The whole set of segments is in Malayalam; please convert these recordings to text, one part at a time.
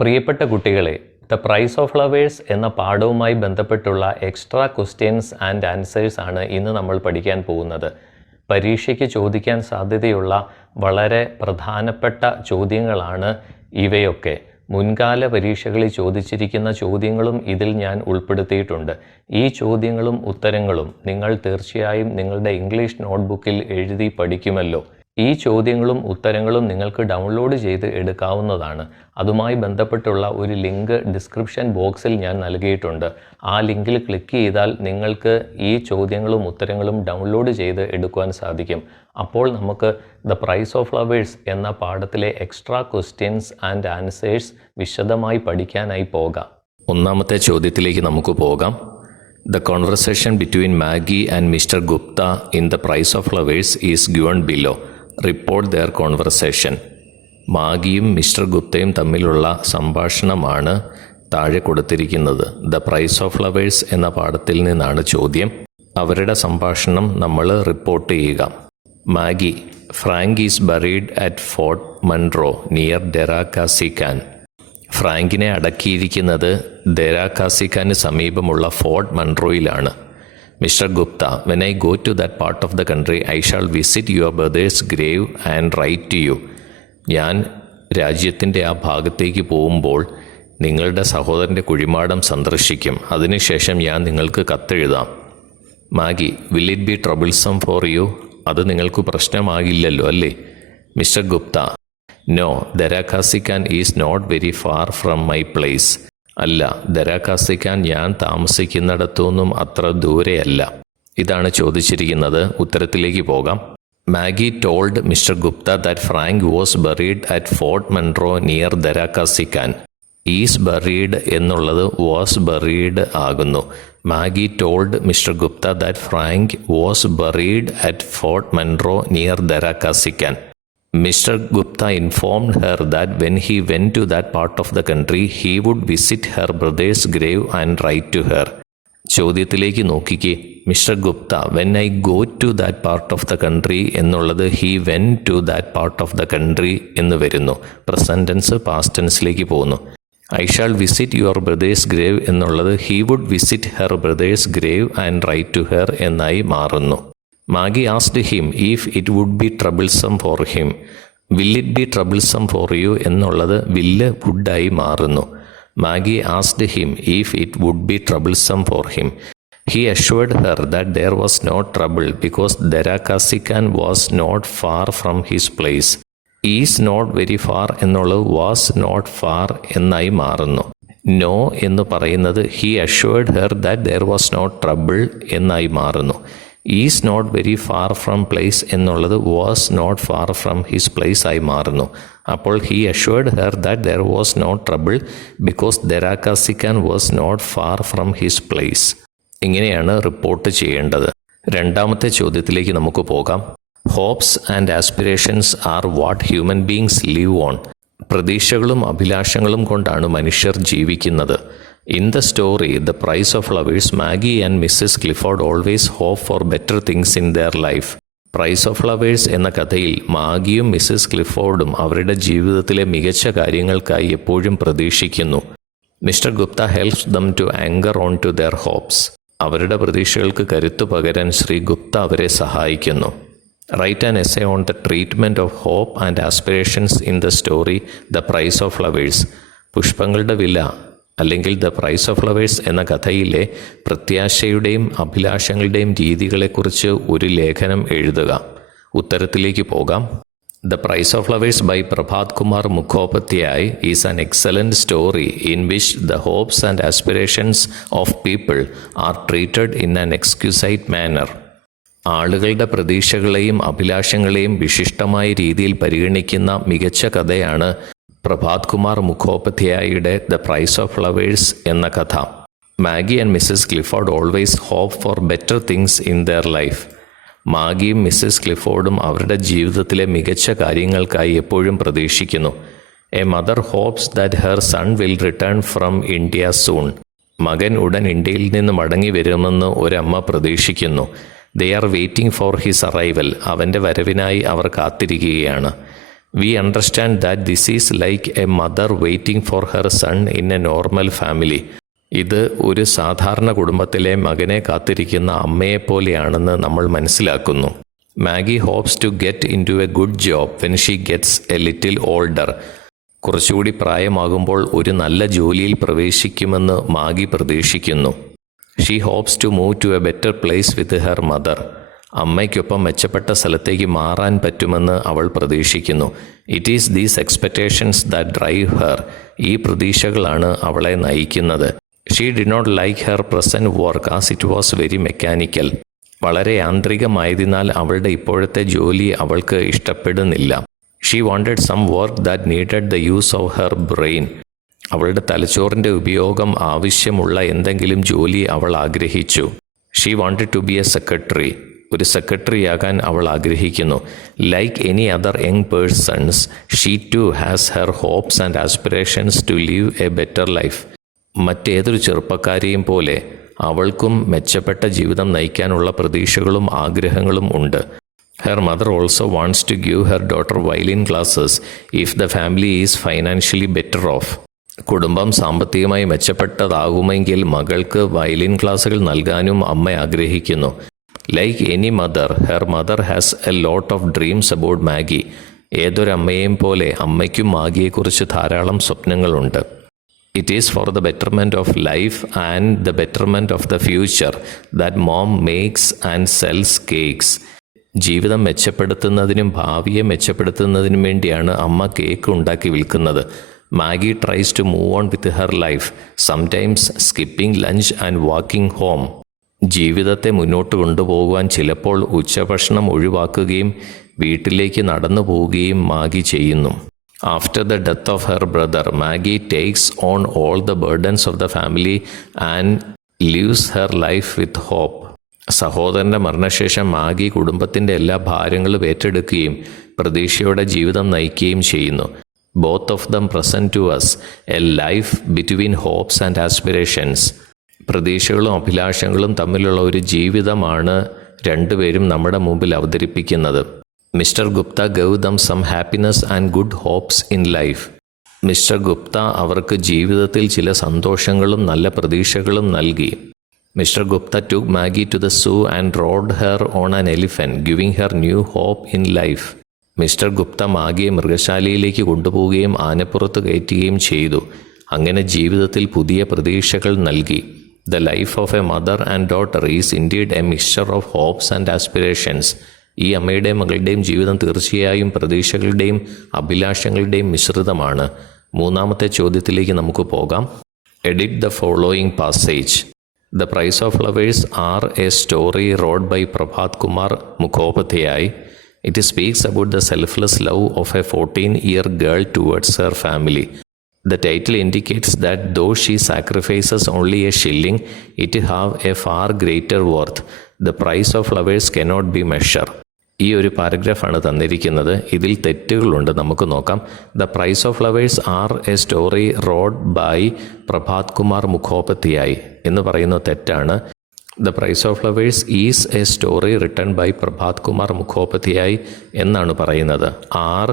പ്രിയപ്പെട്ട കുട്ടികളെ, ദ പ്രൈസ് ഓഫ് ഫ്ലവേഴ്സ് എന്ന പാഠവുമായി ബന്ധപ്പെട്ടുള്ള എക്സ്ട്രാ ക്വസ്റ്റ്യൻസ് ആൻഡ് ആൻസേഴ്സ് ആണ് ഇന്ന് നമ്മൾ പഠിക്കാൻ പോകുന്നത്. പരീക്ഷയ്ക്ക് ചോദിക്കാൻ സാധ്യതയുള്ള വളരെ പ്രധാനപ്പെട്ട ചോദ്യങ്ങളാണ് ഇവയൊക്കെ. മുൻകാല പരീക്ഷകളിൽ ചോദിച്ചിരിക്കുന്ന ചോദ്യങ്ങളും ഇതിൽ ഞാൻ ഉൾപ്പെടുത്തിയിട്ടുണ്ട്. ഈ ചോദ്യങ്ങളും ഉത്തരങ്ങളും നിങ്ങൾ തീർച്ചയായും നിങ്ങളുടെ ഇംഗ്ലീഷ് നോട്ട്ബുക്കിൽ എഴുതി പഠിക്കുമല്ലോ. ഈ ചോദ്യങ്ങളും ഉത്തരങ്ങളും നിങ്ങൾക്ക് ഡൗൺലോഡ് ചെയ്ത് എടുക്കാവുന്നതാണ്. അതുമായി ബന്ധപ്പെട്ടുള്ള ഒരു ലിങ്ക് ഡിസ്ക്രിപ്ഷൻ ബോക്സിൽ ഞാൻ നൽകിയിട്ടുണ്ട്. ആ ലിങ്കിൽ ക്ലിക്ക് ചെയ്താൽ നിങ്ങൾക്ക് ഈ ചോദ്യങ്ങളും ഉത്തരങ്ങളും ഡൗൺലോഡ് ചെയ്ത് എടുക്കുവാൻ സാധിക്കും. അപ്പോൾ നമുക്ക് ദ പ്രൈസ് ഓഫ് ഫ്ലവേഴ്സ് എന്ന പാഠത്തിലെ എക്സ്ട്രാ ക്വസ്റ്റ്യൻസ് ആൻഡ് ആൻസേഴ്സ് വിശദമായി പഠിക്കാനായി പോകാം. ഒന്നാമത്തെ ചോദ്യത്തിലേക്ക് നമുക്ക് പോകാം. The conversation between Maggie and Mr. Gupta in The Price of Flowers is given below. Report their conversation. മാഗിയും മിസ്റ്റർ ഗുപ്തയും തമ്മിലുള്ള സംഭാഷണമാണ് താഴെ കൊടുത്തിരിക്കുന്നത്. ദ പ്രൈസ് ഓഫ് ഫ്ലവേഴ്സ് എന്ന പാഠത്തിൽ നിന്നാണ് ചോദ്യം. അവരുടെ സംഭാഷണം നമ്മൾ റിപ്പോർട്ട് ചെയ്യുക. Maggie: Frank is buried at Fort Munro near Dera Ghazi Khan. ഫ്രാങ്കിനെ അടക്കിയിരിക്കുന്നത് ഡെറാകാസിക്കാന് സമീപമുള്ള ഫോർട്ട് മൺട്രോയിലാണ്. Mister Gupta: when I go to that part of the country I shall visit your brother's grave and write to you. ഞാൻ രാജ്യത്തിൻ്റെ ആ ഭാഗത്തേക്ക് പോകുമ്പോൾ നിങ്ങളുടെ സഹോദരൻ്റെ കുഴിമാടം സന്ദർശിക്കും. അതിനുശേഷം ഞാൻ നിങ്ങൾക്ക് കത്തെഴുതാം. Maggie: will it be troublesome for you? അത് നിങ്ങൾക്ക് പ്രശ്നമാകില്ലല്ലോ അല്ലേ? Mister Gupta: no, Dera Ghazi Khan is not very far from my place. അല്ല, ഡെറാകാസിക്കാൻ ഞാൻ താമസിക്കുന്നിടത്തുനിന്നും അത്ര ദൂരെയല്ല. ഇതാണ് ചോദിച്ചിരിക്കുന്നത്. ഉത്തരത്തിലേക്ക് പോകാം. Maggie told mister Gupta that Frank was buried at Fort Munro near Dera Ghazi Khan. Is buried എന്നുള്ളത് വാസ് ബറീഡ് ആകുന്നു. Maggie told mister Gupta that Frank was buried at Fort Munro near Dera Ghazi Khan. Mr. Gupta informed her that when he went to that part of the country, he would visit her brother's grave and write to her. ചോദ്യത്തിലേക്ക് നോക്കിക്കേ. Mister Gupta when I go to that part of the country എന്നുള്ളത് he went to that part of the country എന്ന് വരുന്നു. പ്രസന്റ് ടെൻസ് പാസ്റ്റ് ടെൻസിലേക്ക് പോകുന്നു. I shall visit your brother's grave എന്നുള്ളത് he would visit her brother's grave and write to her എന്നായി മാറുന്നു. Maggie asked him if it would be troublesome for him. Will it be troublesome for you എന്നുള്ളത് വില്ല് വുഡായി മാറുന്നു. Maggie asked him if it would be troublesome for him. He assured her that there was no trouble because Dera Ghazi Khan was not far from his place. Is not very far എന്നുള്ളത് വാസ് നോട്ട് ഫാർ എന്നായി മാറുന്നു. നോ എന്ന് പറയുന്നത് he assured her that there was no trouble എന്നായി മാറുന്നു. Is not very far from place എന്നുള്ളത് was not far from his place ആയി മാറുന്നു. അപ്പോൾ he assured her that there was no trouble because Dera Ghazi Khan was not far from his place. ഇങ്ങനെയാണ് റിപ്പോർട്ട് ചെയ്യേണ്ടത്. രണ്ടാമത്തെ ചോദ്യത്തിലേക്ക് നമുക്ക് പോകാം. Hopes and aspirations are what human beings live on. പ്രതീക്ഷകളും അഭിലാഷങ്ങളും കൊണ്ടാണ് മനുഷ്യർ ജീവിക്കുന്നത്. In the story, The Price of Flowers, Maggie and Mrs. Clifford always hope for better things in their life. Price of flowers എന്ന കഥയിൽ മാഗിയും മിസ്സസ് ക്ലിഫോർഡും അവരുടെ ജീവിതത്തിലെ മികച്ച കാര്യങ്ങൾക്കായി എപ്പോഴും പ്രതീക്ഷിക്കുന്നു. Mister Gupta helps them to anchor on to their hopes. അവരുടെ പ്രതീക്ഷകൾക്ക് കരുത്തു പകരാൻ ശ്രീ ഗുപ്ത അവരെ സഹായിക്കുന്നു. Write an essay on the treatment of hope and aspirations in the story the price of flowers. പുഷ്പങ്ങളുടെ വില അല്ലെങ്കിൽ ദ പ്രൈസ് ഓഫ് ഫ്ലവേഴ്സ് എന്ന കഥയിലെ പ്രത്യാശയുടെയും അഭിലാഷങ്ങളുടെയും രീതികളെക്കുറിച്ച് ഒരു ലേഖനം എഴുതുക. ഉത്തരത്തിലേക്ക് പോകാം. The price of flowers by Prabhat Kumar Mukhopadhyay is an excellent story in which the hopes and aspirations of people are treated in an exquisite manner. ആളുകളുടെ പ്രതീക്ഷകളെയും അഭിലാഷങ്ങളെയും വിശിഷ്ടമായ രീതിയിൽ പരിഗണിക്കുന്ന മികച്ച കഥയാണ് പ്രഭാത് കുമാർ മുഖോപാധ്യായയുടെ ദ പ്രൈസ് ഓഫ് ഫ്ലവേഴ്സ് എന്ന കഥ. Maggie and Mrs Clifford always hope for better things in their life. മാഗിയും മിസ്സസ് ക്ലിഫോർഡും അവരുടെ ജീവിതത്തിലെ മികച്ച കാര്യങ്ങൾക്കായി എപ്പോഴും പ്രതീക്ഷിക്കുന്നു. A mother hops that her son will return from India soon. മകൻ ഉടൻ ഇന്ത്യയിൽ നിന്ന് മടങ്ങി വരുമെന്ന് ഒരമ്മ പ്രതീക്ഷിക്കുന്നു. They are waiting for his arrival. അവൻ്റെ വരവിനായി അവർ കാത്തിരിക്കുകയാണ്. We understand that this is like a mother waiting for her son in a normal family. ഇത് ഒരു സാധാരണ കുടുംബത്തിലെ മകനെ കാത്തിരിക്കുന്ന അമ്മയെപ്പോലെയാണെന്ന് നമ്മൾ മനസ്സിലാക്കുന്നു. Maggie hopes to get into a good job when she gets a little older. കുറച്ചുകൂടി പ്രായമാകുമ്പോൾ ഒരു നല്ല ജോലിയിൽ പ്രവേശിക്കുമെന്ന് മാഗി പ്രതീക്ഷിക്കുന്നു. She hopes to move to a better place with her mother. അമ്മയ്ക്കൊപ്പം മെച്ചപ്പെട്ട സ്ഥലത്തേക്ക് മാറാൻ പറ്റുമെന്ന് അവൾ പ്രതീക്ഷിക്കുന്നു. It is these expectations that drive her. ഈ പ്രതീക്ഷകളാണ് അവളെ നയിക്കുന്നത്. She did not like her present work as it was very mechanical. വളരെ യാന്ത്രികമായതിനാൽ അവളുടെ ഇപ്പോഴത്തെ ജോലി അവൾക്ക് ഇഷ്ടപ്പെടുന്നില്ല. She wanted some work that needed the use of her brain. അവളുടെ തലച്ചോറിൻ്റെ ഉപയോഗം ആവശ്യമുള്ള എന്തെങ്കിലും ജോലി അവൾ ആഗ്രഹിച്ചു. She wanted to be a secretary. ഒരു സെക്രട്ടറിയാകാൻ അവൾ ആഗ്രഹിക്കുന്നു. Like any other young persons she too has her hopes and aspirations to leave a better life. മറ്റേതൊരു ചെറുപ്പക്കാരെയും പോലെ അവൾക്കും മെച്ചപ്പെട്ട ജീവിതം നയിക്കാനുള്ള പ്രതീക്ഷകളും ആഗ്രഹങ്ങളും ഉണ്ട്. Her mother also wants to give her daughter violin classes if the family is financially better off. കുടുംബം സാമ്പത്തികമായി മെച്ചപ്പെട്ടതാകുമെങ്കിൽ മകൾക്ക് വയലിൻ ക്ലാസ്സുകൾ നൽകാനും അമ്മ ആഗ്രഹിക്കുന്നു. Like any mother her mother has a lot of dreams about Maggie. ഏതൊരമ്മയെയും പോലെ അമ്മയ്ക്കും മാഗിയെക്കുറിച്ച് ധാരാളം സ്വപ്നങ്ങളുണ്ട്. It is for the betterment of life and the betterment of the future that mom makes and sells cakes. ജീവിതം മെച്ചപ്പെടുത്തുന്നതിനും ഭാവിയെ മെച്ചപ്പെടുത്തുന്നതിനും വേണ്ടിയാണ് അമ്മ കേക്ക് ഉണ്ടാക്കി വിൽക്കുന്നത്. Maggie tries to move on with her life, sometimes skipping lunch and walking home. ജീവിതത്തെ മുന്നോട്ട് കൊണ്ടുപോകുവാൻ ചിലപ്പോൾ ഉച്ചഭക്ഷണം ഒഴിവാക്കുകയും വീട്ടിലേക്ക് നടന്നു പോവുകയും മാഗി ചെയ്യുന്നു. After the death of her brother Maggie takes on all the burdens of the family and lives her life with hope. സഹോദരൻ്റെ മരണശേഷം മാഗി കുടുംബത്തിൻ്റെ എല്ലാ ഭാരങ്ങളും ഏറ്റെടുക്കുകയും പ്രതീക്ഷയോടെ ജീവിതം നയിക്കുകയും ചെയ്യുന്നു. Both of them present to us a life between hopes and aspirations. പ്രതീക്ഷകളും അഭിലാഷങ്ങളും തമ്മിലുള്ള ഒരു ജീവിതമാണ് രണ്ടുപേരും നമ്മുടെ മുമ്പിൽ അവതരിപ്പിക്കുന്നത്. Mister Gupta gave them some happiness and good hopes in life. Mister Gupta അവർക്ക് ജീവിതത്തിൽ ചില സന്തോഷങ്ങളും നല്ല പ്രതീക്ഷകളും നൽകി. Mister Gupta took Maggie to the zoo and rode her on an elephant, giving her new hope in life. Mister Gupta മാഗിയെ മൃഗശാലയിലേക്ക് കൊണ്ടുപോവുകയും ആനപ്പുറത്ത് കയറ്റുകയും ചെയ്തു. അങ്ങനെ ജീവിതത്തിൽ പുതിയ പ്രതീക്ഷകൾ നൽകി. The life of a mother and daughter is indeed a mixture of hopes and aspirations. ഈ അമ്മയുടെയും മകളുടെയും ജീവിതം തീർച്ചയായും പ്രതീക്ഷകളുടെയും അഭിലാഷങ്ങളുടെയും മിശ്രിതമാണ്. മൂന്നാമത്തെ ചോദ്യത്തിലേക്ക് നമുക്ക് പോകാം. Edit the following passage. The price of flowers are a story rode by Prabhat Kumar Mukhopadhyay. It speaks about the selfless love of a 14-year girl towards her family. The title indicates that though she sacrifices only a shilling, it have a far greater worth. The price of flowers cannot be measured. ഈ ഒരു പാരഗ്രാഫാണ് തന്നിരിക്കുന്നത്. ഇതിൽ തെറ്റുകളുണ്ട്, നമുക്ക് നോക്കാം. The price of flowers are a story rode by Prabhat Kumar Mukhopadhyay എന്ന് പറയുന്ന തെറ്റാണ്. The price of flowers is a story written by Prabhat Kumar Mukhopadhyay എന്നാണ് പറയുന്നത്. ആർ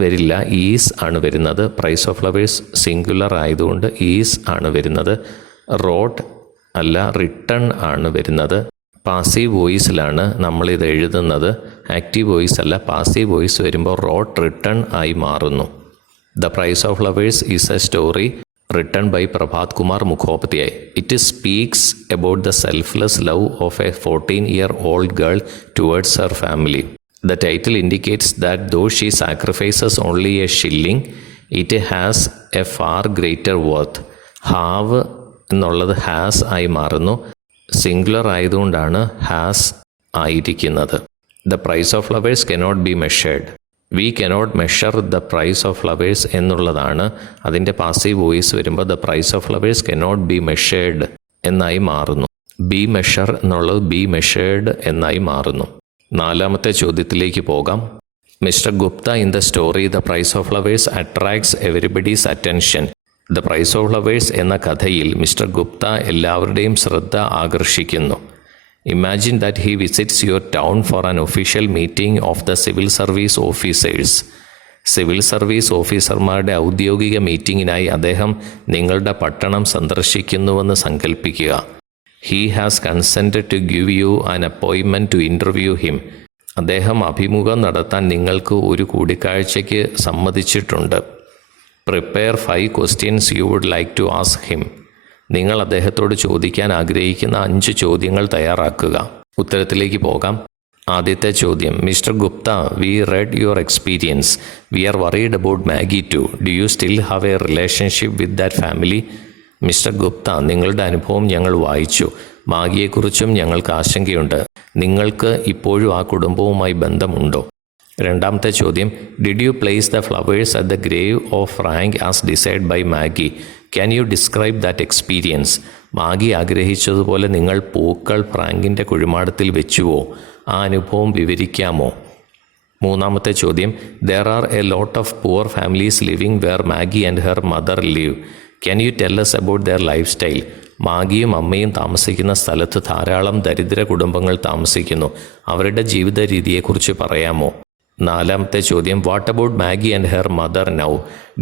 വരില്ല, ഈസ് ആണ് വരുന്നത്. പ്രൈസ് ഓഫ് ഫ്ലവേഴ്സ് സിംഗുലർ ആയതുകൊണ്ട് ഈസ് ആണ് വരുന്നത്. റോഡ് അല്ല, റിട്ടൺ ആണ് വരുന്നത്. പാസീവ് വോയിസിലാണ് നമ്മളിത് എഴുതുന്നത്. ആക്റ്റീവ് വോയിസ് അല്ല, പാസീവ് വോയിസ് വരുമ്പോൾ റോഡ് റിട്ടൺ ആയി മാറുന്നു. The price of flowers is a story written by Prabhat Kumar Mukhopadhyay. It speaks about the selfless love of a 14-year-old girl towards her family. The title indicates that though she sacrifices only a shilling, it has a far greater worth. Have എന്നുള്ളത് ഹാസ് ആയി മാറുന്നു. സിംഗുലർ ആയതുകൊണ്ടാണ് ഹാസ് ആയിരിക്കുന്നത്. The price of flowers cannot be measured. We cannot measure the price of flowers എന്നുള്ളതാണ്. അതിൻ്റെ പാസീവ് വോയിസ് വരുമ്പോൾ the price of flowers cannot be measured എന്നായി മാറുന്നു. be measure എന്നുള്ളത് be measured എന്നായി മാറുന്നു. നാലാമത്തെ ചോദ്യത്തിലേക്ക് പോകാം. Mister Gupta in the story the price of flowers attracts everybody's attention. The price of flowers എന്ന കഥയിൽ മിസ്റ്റർ ഗുപ്ത എല്ലാവരുടെയും ശ്രദ്ധ ആകർഷിക്കുന്നു. Imagine that he visits your town for an official meeting of the civil service officers. Civil service ഓഫീസർമാരുടെ ഔദ്യോഗിക മീറ്റിങ്ങിനായി അദ്ദേഹം നിങ്ങളുടെ പട്ടണം സന്ദർശിക്കുന്നുവെന്ന് സങ്കല്പിക്കുക. He has consented to give you an appointment to interview him. അദ്ദേഹം അഭിമുഖം നടത്താൻ നിങ്ങൾക്ക് ഒരു കൂടിക്കാഴ്ചയ്ക്ക് സമ്മതിച്ചിട്ടുണ്ട്. Prepare 5 questions you would like to ask him. നിങ്ങൾ അദ്ദേഹത്തോട് ചോദിക്കാൻ ആഗ്രഹിക്കുന്ന 5 ചോദ്യങ്ങൾ തയ്യാറാക്കുക. ഉത്തരത്തിലേക്ക് പോകാം. ആദ്യത്തെ ചോദ്യം: mister Gupta, we read your experience. We are worried about Maggie too. Do you still have a relationship with that family? Mister Gupta, നിങ്ങളുടെ അനുഭവം ഞങ്ങൾ വായിച്ചു. മാഗിയെക്കുറിച്ചും ഞങ്ങൾക്ക് ആശങ്കയുണ്ട്. നിങ്ങൾക്ക് ഇപ്പോഴും ആ കുടുംബവുമായി ബന്ധമുണ്ടോ? രണ്ടാമത്തെ ചോദ്യം: did you place the flowers at the grave of Frank as decide by Maggie? Can you describe that experience? മാഗി ആഗ്രഹിച്ചതുപോലെ നിങ്ങൾ പൂക്കൾ ഫ്രാങ്കിൻ്റെ കുഴിമാടത്തിൽ വെച്ചുവോ? ആ അനുഭവം വിവരിക്കാമോ? മൂന്നാമത്തെ ചോദ്യം: there are a lot of poor families living where Maggie and her mother live. Can you tell us about their lifestyle? മാഗിയും അമ്മയും താമസിക്കുന്ന സ്ഥലത്ത് ധാരാളം ദരിദ്ര കുടുംബങ്ങൾ താമസിക്കുന്നു. അവരുടെ ജീവിത രീതിയെക്കുറിച്ച് പറയാമോ? നാലാമത്തെ ചോദ്യം: what about Maggi and her mother now?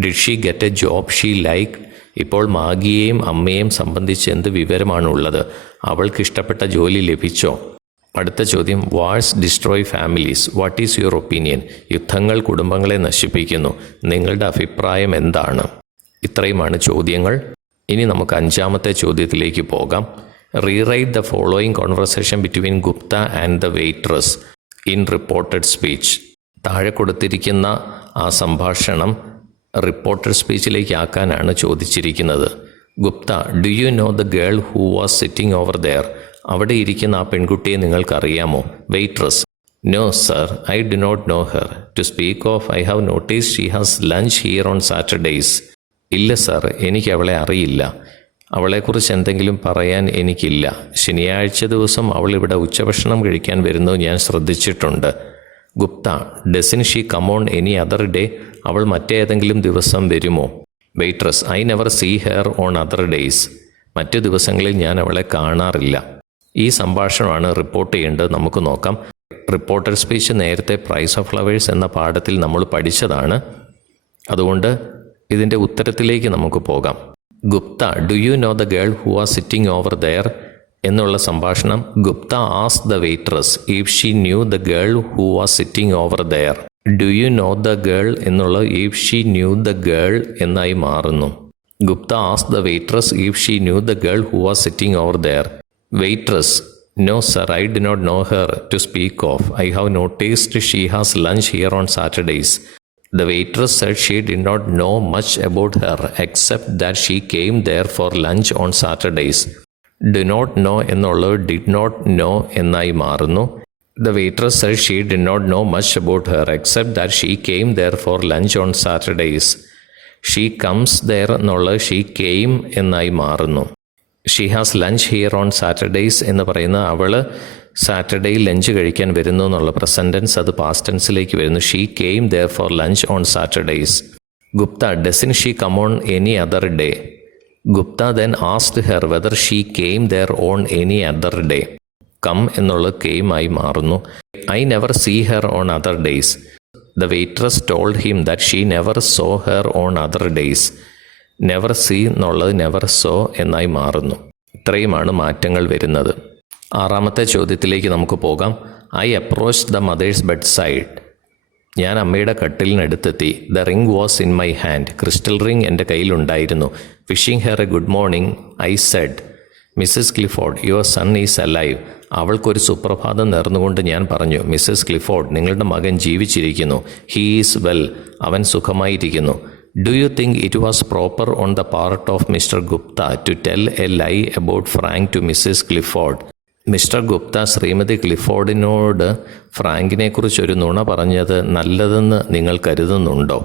Did she get A job she like? ഇപ്പോൾ മാഗിയെയും അമ്മയെയും സംബന്ധിച്ച് എന്ത് വിവരമാണുള്ളത്? അവൾക്ക് ഇഷ്ടപ്പെട്ട ജോലി ലഭിച്ചോ? അടുത്ത ചോദ്യം: wars destroy families. What is your opinion? യുദ്ധങ്ങൾ കുടുംബങ്ങളെ നശിപ്പിക്കുന്നു. നിങ്ങളുടെ അഭിപ്രായം എന്താണ്? ഇത്രയുമാണ് ചോദ്യങ്ങൾ. ഇനി നമുക്ക് അഞ്ചാമത്തെ ചോദ്യത്തിലേക്ക് പോകാം. Rewrite the following conversation between Gupta and the waitress in reported speech. താഴെ കൊടുത്തിരിക്കുന്ന ആ സംഭാഷണം റിപ്പോർട്ടഡ് സ്പീച്ചിലേക്ക് ആക്കാനാണ് ചോദിച്ചിരിക്കുന്നത്. Gupta: do you know the girl who was sitting over there? അവിടെ ഇരിക്കുന്ന ആ പെൺകുട്ടിയെ നിങ്ങൾക്കറിയാമോ? Waitress: no sir, I do not know her. To speak of, I have notice she has lunch here on Saturdays. ഇല്ല സർ, എനിക്ക് അവളെ അറിയില്ല. അവളെക്കുറിച്ച് എന്തെങ്കിലും പറയാൻ എനിക്കില്ല. ശനിയാഴ്ച ദിവസം അവൾ ഇവിടെ ഉച്ചഭക്ഷണം കഴിക്കാൻ വരുന്നത് ഞാൻ ശ്രദ്ധിച്ചിട്ടുണ്ട്. Gupta: doesn't she come on any other day? അവൾ മറ്റേതെങ്കിലും ദിവസം വരുമോ? Waitress: I never see her on other days. മറ്റു ദിവസങ്ങളിൽ ഞാൻ അവളെ കാണാറില്ല. ഈ സംഭാഷണമാണ് റിപ്പോർട്ട് ചെയ്യേണ്ടത്. നമുക്ക് നോക്കാം. റിപ്പോർട്ടർ സ്പീച്ച് നേരത്തെ പ്രൈസ് ഓഫ് ഫ്ലവേഴ്സ് എന്ന പാഠത്തിൽ നമ്മൾ പഠിച്ചതാണ്. അതുകൊണ്ട് ഇതിൻ്റെ ഉത്തരത്തിലേക്ക് നമുക്ക് പോകാം. Gupta: do you know the girl who are sitting over there എന്നുള്ള സംഭാഷണം. Gupta ask the waitress if she knew the girl who are sitting over there. Do you know the girl എന്നുള്ള if she knew the girl എന്നായി മാറുന്നു. Gupta ask the waitress if she knew the girl who are sitting over there. Waitress: no sir, I do not know her to speak of. I have noticed she has lunch here on Saturdays. The waitress said she did not know much about her except that she came there for lunch on Saturdays. Do not know എന്നുള്ളത് did not know എന്നായി മാറുന്നു. The waitress said she did not know much about her except that she came there for lunch on Saturdays. She comes there എന്നുള്ളത് she came എന്നായി മാറുന്നു. She has lunch here on Saturdays എന്ന് പറയുന്ന അവൾ സാറ്റർഡേയിൽ ലഞ്ച് കഴിക്കാൻ വരുന്നു എന്നുള്ള പ്രസൻറ്റൻസ് അത് പാസ്റ്റ് ടെൻസിലേക്ക് വരുന്നു. She came there for lunch on Saturdays. Gupta: doesn't she come on any other day? Gupta then asked her whether she came there on any other day. Come എന്നുള്ളത് കെയിം ആയി മാറുന്നു. I never see her on other days. The waitress told him that she never saw her on other days. Never see എന്നുള്ളത് നെവർ സോ എന്നായി മാറുന്നു. ഇത്രയുമാണ് മാറ്റങ്ങൾ വരുന്നത്. ആറാമത്തെ ചോദ്യത്തിലേക്ക് നമുക്ക് പോകാം. I approach the mother's bedside. ഞാൻ അമ്മയുടെ കട്ടിലിനടുത്തെത്തി. The ring was in my hand. Crystal ring എൻ്റെ കയ്യിലുണ്ടായിരുന്നു. Wishing her a good morning, I said, missus Clifford, your son is alive. അവൾക്കൊരു സുപ്രഭാതം നേർന്നുകൊണ്ട് ഞാൻ പറഞ്ഞു, മിസ്സസ് ക്ലിഫോർഡ്, നിങ്ങളുടെ മകൻ ജീവിച്ചിരിക്കുന്നു. He is well. അവൻ സുഖമായിരിക്കുന്നു. Do you think it was proper on the part of mister Gupta to tell a lie about Frank to Mrs Clifford? Mister Gupta Shrimati ക്ലിഫോർഡിനോട് ഫ്രാങ്കിനെക്കുറിച്ചൊരു നുണ പറഞ്ഞത് നല്ലതെന്ന് നിങ്ങൾ കരുതുന്നുണ്ടോ?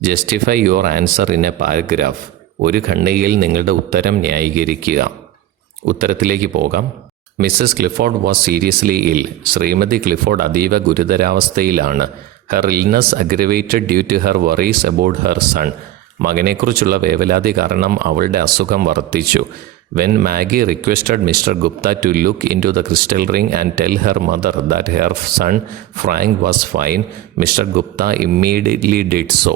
Justify your answer in a paragraph. ഒരു ഖണ്ഡികയിൽ നിങ്ങളുടെ ഉത്തരം ന്യായീകരിക്കുക. ഉത്തരത്തിലേക്ക് പോകാം. മിസ്സസ് ക്ലിഫോർഡ് വാസ് സീരിയസ്ലി ഇൽ. ശ്രീമതി ക്ലിഫോർഡ് അതീവ ഗുരുതരാവസ്ഥയിലാണ്. Her illness aggravated due to her worries about her son. മകനെക്കുറിച്ചുള്ള വേവലാതി കാരണം അവളുടെ അസുഖം വർദ്ധിച്ചു. When Maggie requested Mr. Gupta to look into the crystal ring and tell her mother that her son Frank was fine, Mr. Gupta immediately did so.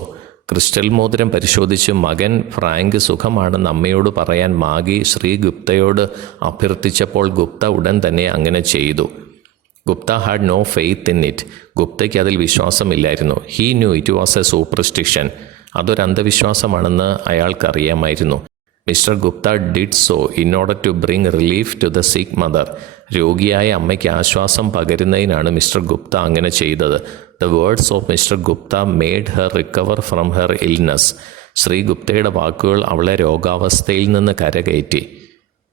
Crystal മോതിരം പരിശോധിച്ച് മകൻ ഫ്രാങ്ക് സുഖമാണെന്ന് അമ്മയോട് പറയാൻ മാഗി ശ്രീ ഗുപ്തയോട് അഭ്യർത്ഥിച്ചപ്പോൾ ഗുപ്ത ഉടൻ തന്നെ അങ്ങനെ ചെയ്തു. Gupta had no faith in it. ഗുപ്തയ്ക്ക് അതിൽ വിശ്വാസമില്ലായിരുന്നു. He knew it was a superstition. അതൊരു അന്ധവിശ്വാസമാണെന്ന് അയാൾക്കറിയാമായിരുന്നു. Mister Gupta did so in order to bring relief to the sick mother. രോഗിയായ അമ്മയ്ക്ക് ആശ്വാസം പകരുന്നതിനാണ് മിസ്റ്റർ ഗുപ്ത അങ്ങനെ ചെയ്തത്. The words of mister Gupta made her recover from her illness. Shri ഗുപ്തയുടെ വാക്കുകൾ അവളെ രോഗാവസ്ഥയിൽ നിന്ന് കരകയറ്റി.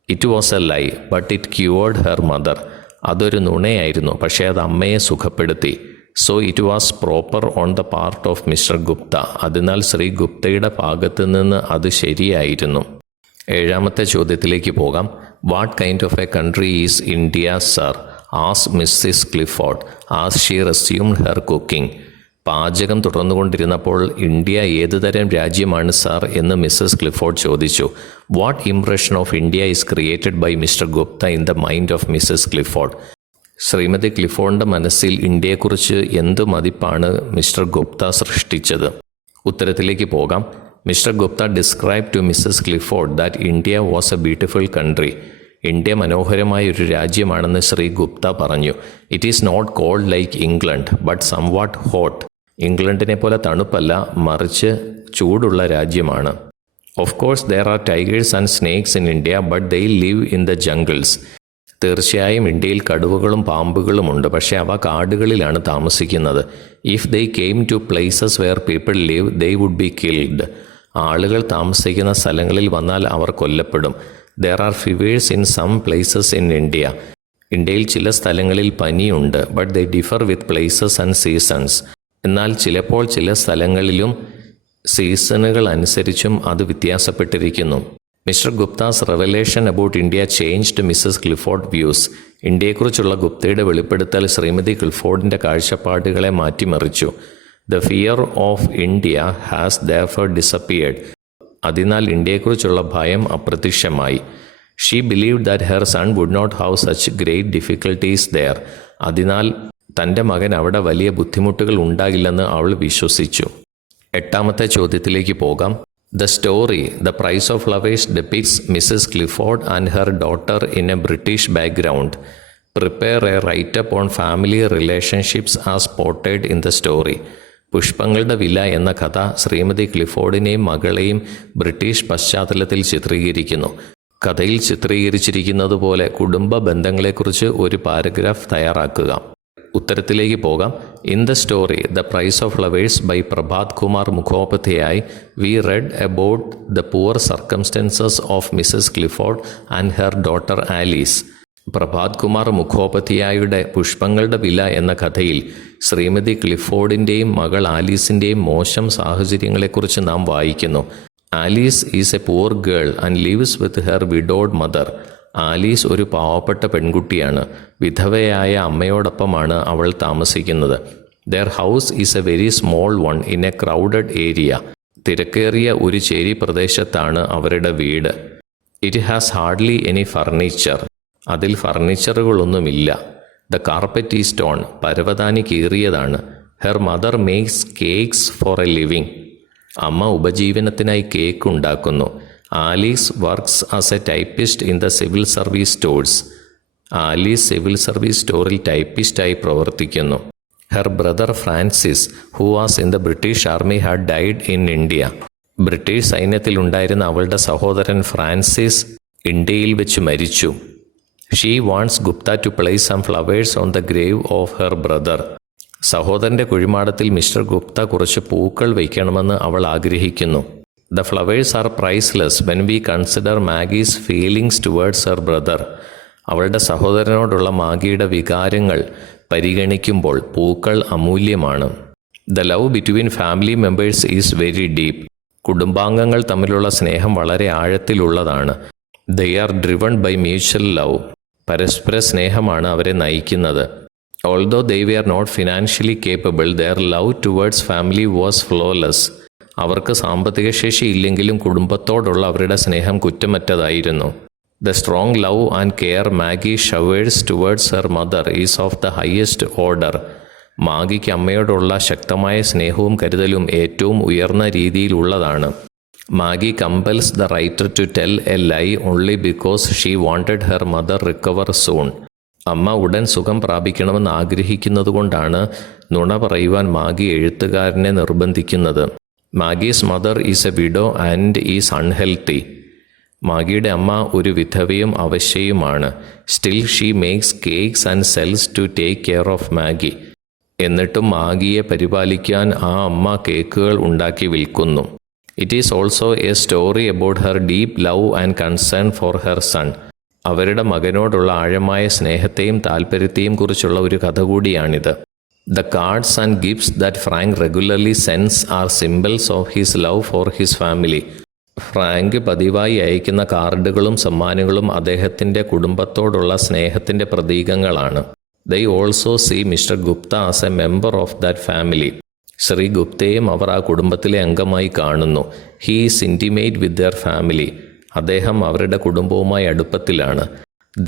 It was a lie but it cured her mother. അതൊരു നുണയായിരുന്നു, പക്ഷേ അത് അമ്മയെ സുഖപ്പെടുത്തി. So it was proper on the part of mister Gupta. അതിനാൽ ശ്രീ ഗുപ്തയുടെ ഭാഗത്ത് നിന്ന് അത് ശരിയായിരുന്നു. 7ാമത്തെ ചോദ്യത്തിലേക്ക് പോകാം. What kind of a country is India sir? As missus Clifford as she resumed her cooking. പാചകം തുടർന്നുകൊണ്ടിരുന്നപ്പോൾ ഇന്ത്യ ഏതുതരം രാജ്യമാണ് സാർ എന്ന് മിസ്സസ് ക്ലിഫോർഡ് ചോദിച്ചു. What impression of India is created by mister Gupta in the mind of Mrs Clifford. Shrimati ക്ലിഫോർഡിൻ്റെ മനസ്സിൽ ഇന്ത്യയെക്കുറിച്ച് എന്ത് മതിപ്പാണ് മിസ്റ്റർ ഗുപ്ത സൃഷ്ടിച്ചത്? ഉത്തരത്തിലേക്ക് പോകാം. Mister Gupta describe to Mrs Clifford that India was a beautiful country. India മനോഹരമായ ഒരു രാജ്യമാണെന്ന് ശ്രീ ഗുപ്ത പറഞ്ഞു. It is not cold like England but somewhat hot. ഇംഗ്ലണ്ടിനെ പോലെ തണുപ്പല്ല, മറിച്ച് ചൂടുള്ള രാജ്യമാണ്. Of course there are tigers and snakes in India but they live in the jungles. തീർച്ചയായും ഇന്ത്യയിൽ കടുവകളും പാമ്പുകളുമുണ്ട്, പക്ഷേ അവ കാടുകളിലാണ് താമസിക്കുന്നത്. If they came to places where people live they would be killed. ആളുകൾ താമസിക്കുന്ന സ്ഥലങ്ങളിൽ വന്നാൽ അവർ കൊല്ലപ്പെടും. There are fevers in some places in India. ഇന്ത്യയിൽ ചില സ്ഥലങ്ങളിൽ പനിയുണ്ട്, but they differ with places and seasons. എന്നാൽ ചിലപ്പോൾ ചില സ്ഥലങ്ങളിലും സീസണുകൾ അനുസരിച്ചും അത് വ്യത്യാസപ്പെട്ടിരിക്കുന്നു. Mister Gupta's revelation about India changed missus Clifford views. ഇന്ത്യയെക്കുറിച്ചുള്ള ഗുപ്തയുടെ വെളിപ്പെടുത്തൽ ശ്രീമതി ക്ലിഫോർഡിൻ്റെ കാഴ്ചപ്പാടുകളെ മാറ്റിമറിച്ചു. The fear of India has therefore disappeared. അതിനാൽ ഇന്ത്യയെക്കുറിച്ചുള്ള ഭയം അപ്രത്യക്ഷമായി. She believed that her son would not have such great difficulties there. അതിനാൽ തൻ്റെ മകൻ അവിടെ വലിയ ബുദ്ധിമുട്ടുകൾ ഉണ്ടാകില്ലെന്ന് അവൾ വിശ്വസിച്ചു. 8ാമത്തെ ചോദ്യത്തിലേക്ക് പോകാം. The story, The Price of Flowers, depicts Mrs. Clifford and her daughter in a British background. Prepare a write-up on family relationships as portrayed in the story. പുഷ്പങ്ങളുടെ വില എന്ന കഥ ശ്രീമതി ക്ലിഫോർഡിനെയും മകളെയും ബ്രിട്ടീഷ് പശ്ചാത്തലത്തിൽ ചിത്രീകരിക്കുന്നു. കഥയിൽ ചിത്രീകരിച്ചിരിക്കുന്നത് പോലെ കുടുംബ ബന്ധങ്ങളെക്കുറിച്ച് ഒരു പാരഗ്രാഫ് തയ്യാറാക്കുക. ഉത്തരത്തിലേക്ക് പോകാം. In the story the price of flowers by Prabhat Kumar Mukhopadhyay we read about the poor circumstances of Mrs Clifford and her daughter Alice. Prabhat Kumar മുഖോപാധ്യായുടെ പുഷ്പങ്ങളുടെ വില എന്ന കഥയിൽ ശ്രീമതി ക്ലിഫോർഡിൻ്റെയും മകൾ ആലീസിൻ്റെയും മോശം സാഹചര്യങ്ങളെക്കുറിച്ച് നാം വായിക്കുന്നു. Alice is a poor girl and lives with her widowed mother. Alice ഒരു പാവപ്പെട്ട പെൺകുട്ടിയാണ്. വിധവയായ അമ്മയോടൊപ്പമാണ് അവൾ താമസിക്കുന്നത്. Their house is a very small one in a crowded area. തിരക്കേറിയ ഒരു ചേരി പ്രദേശത്താണ് അവരുടെ വീട്. It has hardly any furniture. അതിൽ ഫർണിച്ചറുകളൊന്നുമില്ല. The carpet is torn. പരവതാനി കീറിയതാണ്. Her mother makes cakes for a living. അമ്മ ഉപജീവനത്തിനായി കേക്ക് ഉണ്ടാക്കുന്നു. Alice works as a typist in the civil service stores. Alice civil service സ്റ്റോറിൽ ടൈപ്പിസ്റ്റായി പ്രവർത്തിക്കുന്നു. Her brother Francis who was in the British army had died in India. British സൈന്യത്തിലുണ്ടായിരുന്ന അവളുടെ സഹോദരൻ ഫ്രാൻസിസ് ഇന്ത്യയിൽ വെച്ച് മരിച്ചു. She wants Gupta to place some flowers on the grave of her brother. സഹോദരൻ്റെ കുഴിമാടത്തിൽ മിസ്റ്റർ ഗുപ്ത കുറച്ച് പൂക്കൾ വയ്ക്കണമെന്ന് അവൾ ആഗ്രഹിക്കുന്നു. The flowers are priceless when we consider Maggie's feelings towards her brother. അവളുടെ സഹോദരനോടുള്ള മാഗിയുടെ വികാരങ്ങൾ പരിഗണിക്കുമ്പോൾ പൂക്കൾ അമൂല്യമാണ്. The love between family members is very deep. കുടുംബാംഗങ്ങൾ തമ്മിലുള്ള സ്നേഹം വളരെ ആഴത്തിലുള്ളതാണ്. They are driven by mutual love. പരസ്പര സ്നേഹമാണ് അവരെ നയിക്കുന്നത്. Although they we are not financially capable, their love towards family was flawless. അവർക്ക് സാമ്പത്തിക ശേഷി ഇല്ലെങ്കിലും കുടുംബത്തോടുള്ള അവരുടെ സ്നേഹം കുറ്റമറ്റതായിരുന്നു. The strong love and care Maggie showers towards her mother is of the highest order. മാഗിക്ക് അമ്മയോടുള്ള ശക്തമായ സ്നേഹവും കരുതലും ഏറ്റവും ഉയർന്ന രീതിയിലുള്ളതാണ്. Maggie compels the writer to tell a lie only because she wanted her mother recover soon. അമ്മ ഉടൻ സുഖം പ്രാപിക്കണമെന്ന് ആഗ്രഹിക്കുന്നതുകൊണ്ടാണ് നുണ പറയുവാൻ മാഗി എഴുത്തുകാരനെ നിർബന്ധിക്കുന്നത്. Maggie's mother is a widow and is unhealthy. മാഗിയുടെ അമ്മ ഒരു വിധവയും അവശ്യയുമാണ്. Still she makes cakes and sells to take care of Maggie. എന്നിട്ടും മാഗിയെ പരിപാലിക്കാൻ ആ അമ്മ കേക്കുകൾ ഉണ്ടാക്കി വിൽക്കുന്നു. It is also a story about her deep love and concern for her son. അവരുടെ മകനോടുള്ള ആഴമായ സ്നേഹത്തെയും താൽപ്പര്യത്തെയും കുറിച്ചുള്ള ഒരു കഥ കൂടിയാണിത്. The cards and gifts that Frank regularly sends are symbols of his love for his family. Frank പതിവായി അയക്കുന്ന കാർഡുകളും സമ്മാനങ്ങളും അദ്ദേഹത്തിൻ്റെ കുടുംബത്തോടുള്ള സ്നേഹത്തിൻ്റെ പ്രതീകങ്ങളാണ്. They also see Mr. Gupta as a member of that family. Shri ഗുപ്തയെയും അവർ ആ കുടുംബത്തിലെ അംഗമായി കാണുന്നു. He is intimate with their family. അദ്ദേഹം അവരുടെ കുടുംബവുമായി അടുപ്പത്തിലാണ്.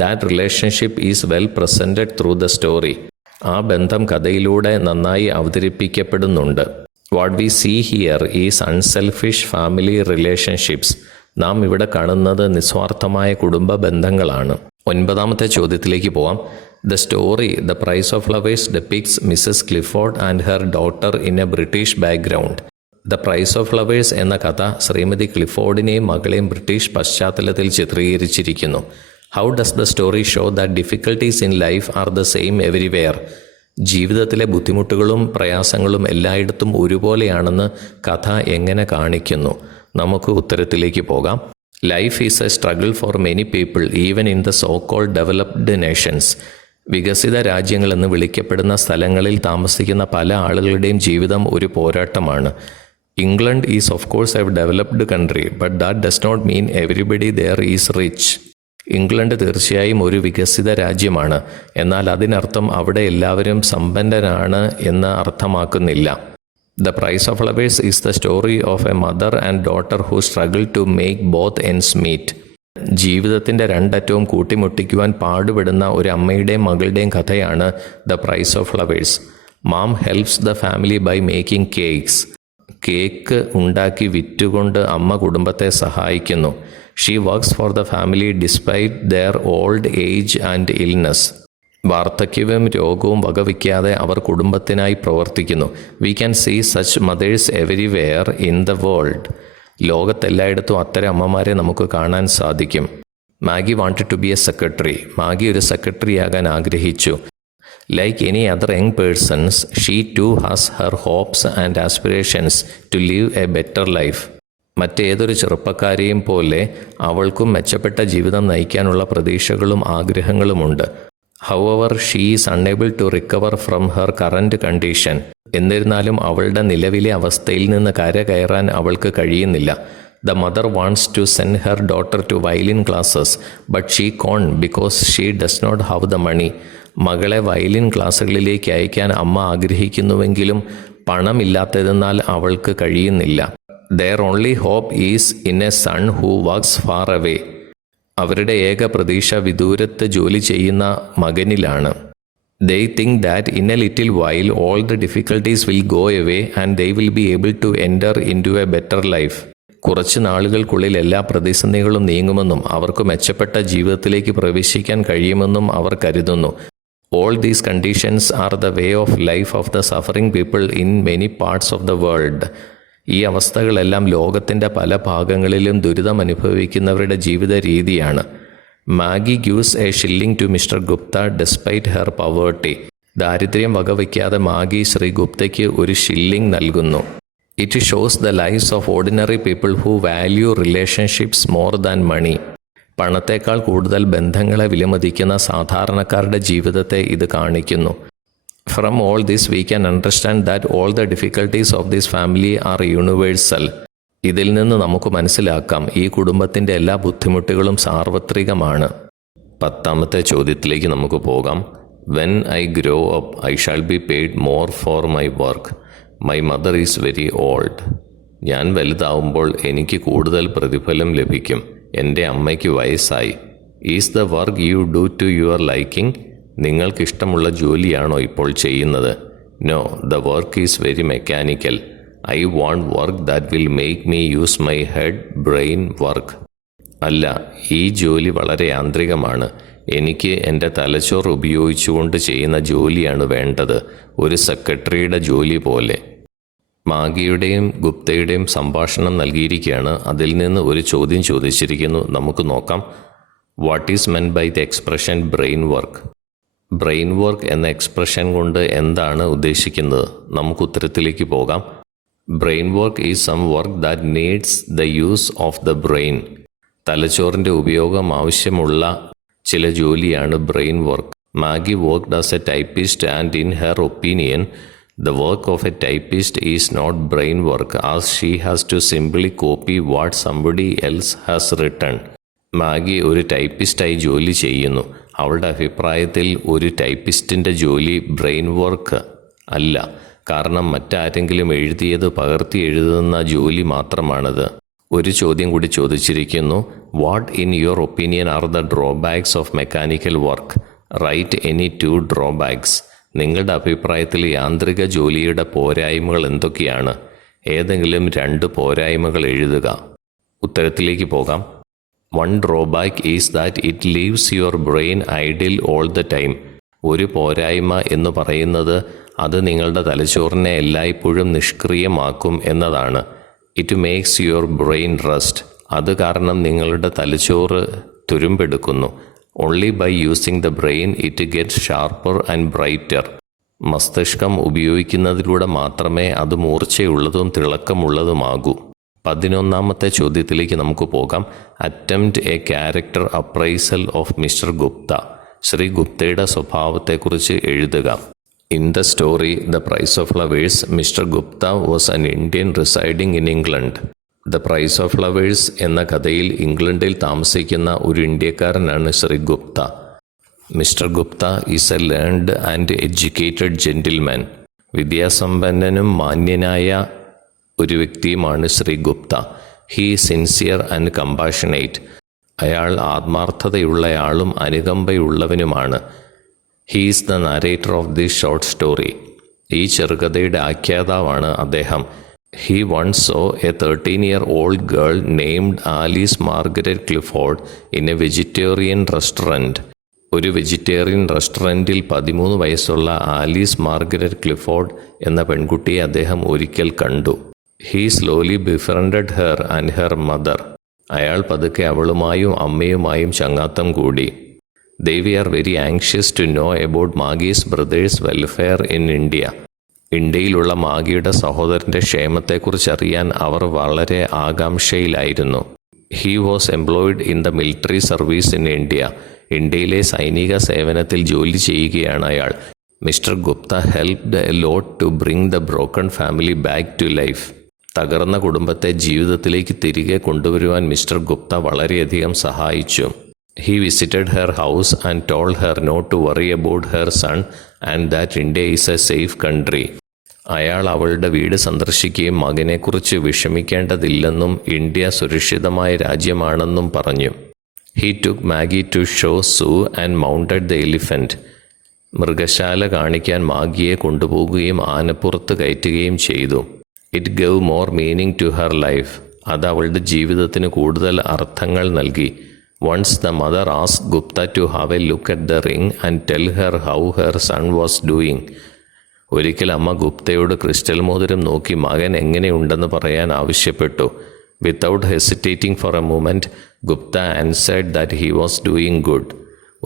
That relationship is well presented through the story. ആ ബന്ധം കഥയിലൂടെ നന്നായി അവതരിപ്പിക്കപ്പെടുന്നുണ്ട്. What we see here is unselfish family relationships. നാം ഇവിടെ കാണുന്നത് നിസ്വാർത്ഥമായ കുടുംബ ബന്ധങ്ങളാണ്. 9ാമത്തെ ചോദ്യത്തിലേക്ക് പോവാം. The story, The Price of Flowers, depicts Mrs. Clifford and her daughter in a British background. The Price of Flowers എന്ന കഥ ശ്രീമതി ക്ലിഫോർഡിനെയും മകളെയും ബ്രിട്ടീഷ് പശ്ചാത്തലത്തിൽ ചിത്രീകരിച്ചിരിക്കുന്നു. How does the story show that difficulties in life are the same everywhere? ജീവിതത്തിലെ ബുദ്ധിമുട്ടുകളും പ്രയാസങ്ങളും എല്ലായിടത്തും ഒരുപോലെയാണെന്ന് കഥ എങ്ങനെ കാണിക്കുന്നു? നമുക്ക് ഉത്തരത്തിലേക്ക് പോകാം. Life is a struggle for many people even in the so called developed nations. വികസിത രാജ്യങ്ങളെന്ന് വിളിക്കപ്പെടുന്ന സ്ഥലങ്ങളിൽ താമസിക്കുന്ന പല ആളുകളുടെയും ജീവിതം ഒരു പോരാട്ടമാണ്. England is of course a developed country, but that does not mean everybody there is rich. England തീർച്ചയായും ഒരു വികസിത രാജ്യമാണ്, എന്നാൽ അതിനർത്ഥം അവിടെ എല്ലാവരും സമ്പന്നരാണ് എന്ന് അർത്ഥമാക്കുന്നില്ല. The Price of Flowers is the story of a mother and daughter who struggle to make both ends meet. ജീവിതത്തിൻ്റെ രണ്ടറ്റവും കൂട്ടിമുട്ടിക്കുവാൻ പാടുപെടുന്ന ഒരു അമ്മയുടെയും മകളുടെയും കഥയാണ് the price of flowers. Mom helps the family by making cakes. Cake ഉണ്ടാക്കി വിറ്റുകൊണ്ട് അമ്മ കുടുംബത്തെ സഹായിക്കുന്നു. She works for the family despite their old age and illness. വാർദ്ധക്യവും രോഗവും വകവയ്ക്കാതെ അവർ കുടുംബത്തിനായി പ്രവർത്തിക്കുന്നു. We can see such mothers everywhere in the world. ലോകത്തെല്ലായിടത്തും അത്തരം അമ്മമാരെ നമുക്ക് കാണാൻ സാധിക്കും. Maggie wanted to be a secretary. Maggie ഒരു സെക്രട്ടറിയാകാൻ ആഗ്രഹിച്ചു. Like any other young persons, she too has her hopes and aspirations to live a better life. മറ്റേതൊരു ചെറുപ്പക്കാരെയും പോലെ അവൾക്കും മെച്ചപ്പെട്ട ജീവിതം നയിക്കാനുള്ള പ്രതീക്ഷകളും ആഗ്രഹങ്ങളുമുണ്ട്. However, she is unable to recover from her current condition. എന്നിരുന്നാലും അവളുടെ നിലവിലെ അവസ്ഥയിൽ നിന്ന് കരകയറാൻ അവൾക്ക് കഴിയുന്നില്ല. The mother wants to send her daughter to violin classes, but she can't because she does not have the money. മകളെ വയലിൻ ക്ലാസ്സുകളിലേക്ക് അയക്കാൻ അമ്മ ആഗ്രഹിക്കുന്നുവെങ്കിലും പണമില്ലാത്തതിനാൽ അവൾക്ക് കഴിയുന്നില്ല. Their only hope is in a son who works far away. അവരുടെ ഏക പ്രതീക്ഷ വിദൂരത്ത് ജോലി ചെയ്യുന്ന മകനിലാണ്. They think that in a little while all the difficulties will go away and they will be able to enter into a better life. കുറച്ച് നാളുകൾക്കുള്ളിൽ എല്ലാ പ്രതിസന്ധികളും നീങ്ങുമെന്നും അവർക്ക് മെച്ചപ്പെട്ട ജീവിതത്തിലേക്ക് പ്രവേശിക്കാൻ കഴിയുമെന്നും അവർ കരുതുന്നു. All these conditions are the way of life of the suffering people in many parts of the world. ഈ അവസ്ഥകളെല്ലാം ലോകത്തിൻ്റെ പല ഭാഗങ്ങളിലും ദുരിതം അനുഭവിക്കുന്നവരുടെ ജീവിത രീതിയാണ്. Maggie gives a shilling to mister Gupta despite her poverty. ദാരിദ്ര്യം വകവയ്ക്കാതെ മാഗി ശ്രീ ഗുപ്തയ്ക്ക് ഒരു ഷില്ലിംഗ് നൽകുന്നു. It shows the lifes of ordinary people who value relationships more than money. പണത്തേക്കാൾ കൂടുതൽ ബന്ധങ്ങളെ വിലമതിക്കുന്ന സാധാരണക്കാരുടെ ജീവിതത്തെ ഇത് കാണിക്കുന്നു. From all this we can understand that all the difficulties of this family are universal. ഇതിൽ നിന്ന് നമുക്ക് മനസ്സിലാക്കാം ഈ കുടുംബത്തിൻ്റെ എല്ലാ ബുദ്ധിമുട്ടുകളും സാർവത്രികമാണ്. 10ാമത്തെ ചോദ്യത്തിലേക്ക് നമുക്ക് പോകാം. When I grow up, I shall be paid more for my work. My mother is very old. ഞാൻ വലുതാവുമ്പോൾ എനിക്ക് കൂടുതൽ പ്രതിഫലം ലഭിക്കും. എൻ്റെ അമ്മയ്ക്ക് വയസ്സായി. Is the work you do to your liking? നിങ്ങൾക്കിഷ്ടമുള്ള ജോലിയാണോ ഇപ്പോൾ ചെയ്യുന്നത്? No, the work is very mechanical. I want work that will make me use my head brain work. അല്ല, ഈ ജോലി വളരെ യാന്ത്രികമാണ്. എനിക്ക് എൻ്റെ തലച്ചോർ ഉപയോഗിച്ചുകൊണ്ട് ചെയ്യുന്ന ജോലിയാണ് വേണ്ടത്, ഒരു സെക്രട്ടറിയുടെ ജോലി പോലെ. മാഗിയുടെയും ഗുപ്തയുടെയും സംഭാഷണം നൽകിയിരിക്കുകയാണ്. അതിൽ നിന്ന് ഒരു ചോദ്യം ചോദിച്ചിരിക്കുന്നു, നമുക്ക് നോക്കാം. What is meant by the expression brain work? Brain work എന്ന എക്സ്പ്രഷൻ കൊണ്ട് എന്താണ് ഉദ്ദേശിക്കുന്നത്? നമുക്ക് ഉത്തരത്തിലേക്ക് പോകാം. Brain work is some work that needs the use of the brain. തലച്ചോറിൻ്റെ ഉപയോഗം ആവശ്യമുള്ള ചില ജോലിയാണ് brain work. Maggie worked as a typist and in her opinion the work of a typist is not brain work as she has to simply copy what somebody else has written. Maggi ഒരു ടൈപ്പിസ്റ്റായി ജോലി ചെയ്യുന്നു. അവളുടെ അഭിപ്രായത്തിൽ ഒരു ടൈപ്പിസ്റ്റിൻ്റെ ജോലി ബ്രെയിൻ വർക്ക് അല്ല, കാരണം മറ്റാരെങ്കിലും എഴുതിയത് പകർത്തി എഴുതുന്ന ജോലി മാത്രമാണത്. ഒരു ചോദ്യം കൂടി ചോദിച്ചിരിക്കുന്നു. What in your opinion are the drawbacks of mechanical work? Write any 2 drawbacks. നിങ്ങളുടെ അഭിപ്രായത്തിൽ യാന്ത്രിക ജോലിയുടെ പോരായ്മകൾ എന്തൊക്കെയാണ്? ഏതെങ്കിലും 2 പോരായ്മകൾ എഴുതുക. ഉത്തരത്തിലേക്ക് പോകാം. 1 drawback is that it leaves your brain idle all the time. ഒരു പോരായ്മ എന്ന് പറയുന്നത് അത് നിങ്ങളുടെ തലച്ചോറിനെ എല്ലായ്പ്പോഴും നിഷ്ക്രിയമാക്കും എന്നതാണ്. It makes your brain rest. അത് കാരണം നിങ്ങളുടെ തലച്ചോറ് തുരുമ്പെടുക്കുന്നു. Only by using the brain it gets sharper and brighter. മസ്തിഷ്കം ഉപയോഗിക്കുന്നതിലൂടെ മാത്രമേ അത് മൂർച്ചയുള്ളതും തിളക്കമുള്ളതുമാകൂ. 11ാമത്തെ ചോദ്യത്തിലേക്ക് നമുക്ക് പോകാം. Attempt a character appraisal of mister Gupta. Shri ഗുപ്തയുടെ സ്വഭാവത്തെക്കുറിച്ച് എഴുതുക. In the story the price of flowers, mister Gupta was an Indian residing in England. The price of flowers എന്ന കഥയിൽ ഇംഗ്ലണ്ടിൽ താമസിക്കുന്ന ഒരു ഇന്ത്യക്കാരനാണ് Shri Gupta. Mister Gupta is a learned and educated gentleman. വിദ്യാസമ്പന്നനും മാന്യനായ ഒരു വ്യക്തിയുമാണ് Shri Gupta. He sincere and compassionate. അയാൾ ആത്മാർത്ഥതയുള്ളയാളും അനുകമ്പയുള്ളവനുമാണ്. He is the narrator of this short story. ഈ ചെറുകഥയുടെ ആഖ്യാതാവാണ് അദ്ദേഹം. He once saw a 13-year-old girl named Alice Margaret Clifford in a vegetarian restaurant. ഒരു വെജിറ്റേറിയൻ റെസ്റ്റോറൻറ്റിൽ 13 വയസ്സുള്ള ആലീസ് മാർഗരറ്റ് ക്ലിഫോർഡ് എന്ന പെൺകുട്ടിയെ അദ്ദേഹം ഒരിക്കൽ കണ്ടു. He slowly befriended her and her mother. അയാൾ പതുക്കെ അവളുമായും അമ്മയുമായും ചങ്ങാത്തം കൂടി. They were very anxious to know about Maggie's brother's welfare in India. ഇന്ത്യയിലുള്ള മാഗിയുടെ സഹോദരൻ്റെ ക്ഷേമത്തെക്കുറിച്ച് അറിയാൻ അവർ വളരെ ആകാംക്ഷയിലായിരുന്നു. He was employed in the military service in India. ഇന്ത്യയിലെ സൈനിക സേവനത്തിൽ ജോലി ചെയ്യുകയാണ് അയാൾ. Mister Gupta helped a lot to bring the broken family back to life. തകർന്ന കുടുംബത്തെ ജീവിതത്തിലേക്ക് തിരികെ കൊണ്ടുവരുവാൻ മിസ്റ്റർ ഗുപ്ത വളരെയധികം സഹായിച്ചു. He visited her house and told her not to worry about her son and that India is a safe country. അയാൾ അവളുടെ വീട് സന്ദർശിക്കുകയും മകനെക്കുറിച്ച് വിഷമിക്കേണ്ടതില്ലെന്നും ഇന്ത്യ സുരക്ഷിതമായ രാജ്യമാണെന്നും പറഞ്ഞു. He took Maggie to show zoo and mounted the elephant. മൃഗശാല കാണിക്കാൻ മാഗിയെ കൊണ്ടുപോകുകയും ആനപ്പുറത്ത് കയറ്റുകയും ചെയ്തു. It gave more meaning to her life. അത് അവളുടെ ജീവിതത്തിന് കൂടുതൽ അർത്ഥങ്ങൾ നൽകി. Once the mother asked Gupta to have a look at the ring and tell her how her son was doing. ഒരിക്കൽ അമ്മ ഗുപ്തയോട് ക്രിസ്റ്റൽ മോതിരം നോക്കി മകൻ എങ്ങനെയുണ്ടെന്ന് പറയാൻ ആവശ്യപ്പെട്ടു. Without hesitating for a moment Gupta answered that he was doing good.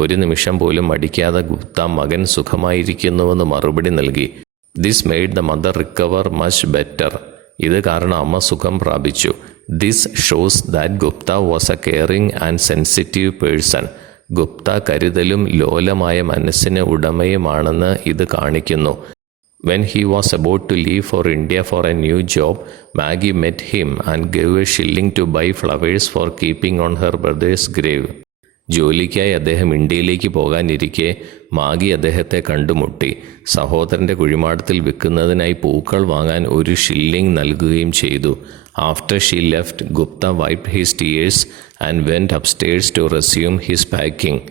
ഒരു നിമിഷം പോലും മടിക്കാതെ ഗുപ്ത മകൻ സുഖമായിരിക്കുന്നുവെന്ന് മറുപടി നൽകി. This made the mother recover much better. ഇത് കാരണം അമ്മ സുഖം പ്രാപിച്ചു. This shows that Gupta was a caring and sensitive person. Gupta കരുതലും ലോലമായ മനസ്സിന് ഉടമയുമാണെന്ന് ഇത് കാണിക്കുന്നു. When he was about to leave for India for a new job, Maggie met him and gave a shilling to buy flowers for keeping on her brother's grave. ജോലിക്കായി അദ്ദേഹം ഇന്ത്യയിലേക്ക് പോകാനിരിക്കെ മാഗി അദ്ദേഹത്തെ കണ്ടുമുട്ടി. സഹോദരൻ്റെ കുഴിമാടത്തിൽ വിൽക്കുന്നതിനായി പൂക്കൾ വാങ്ങാൻ 1 ഷില്ലിംഗ് നൽകുകയും ചെയ്തു. After she left, Gupta wiped his tears and went upstairs to resume his packing.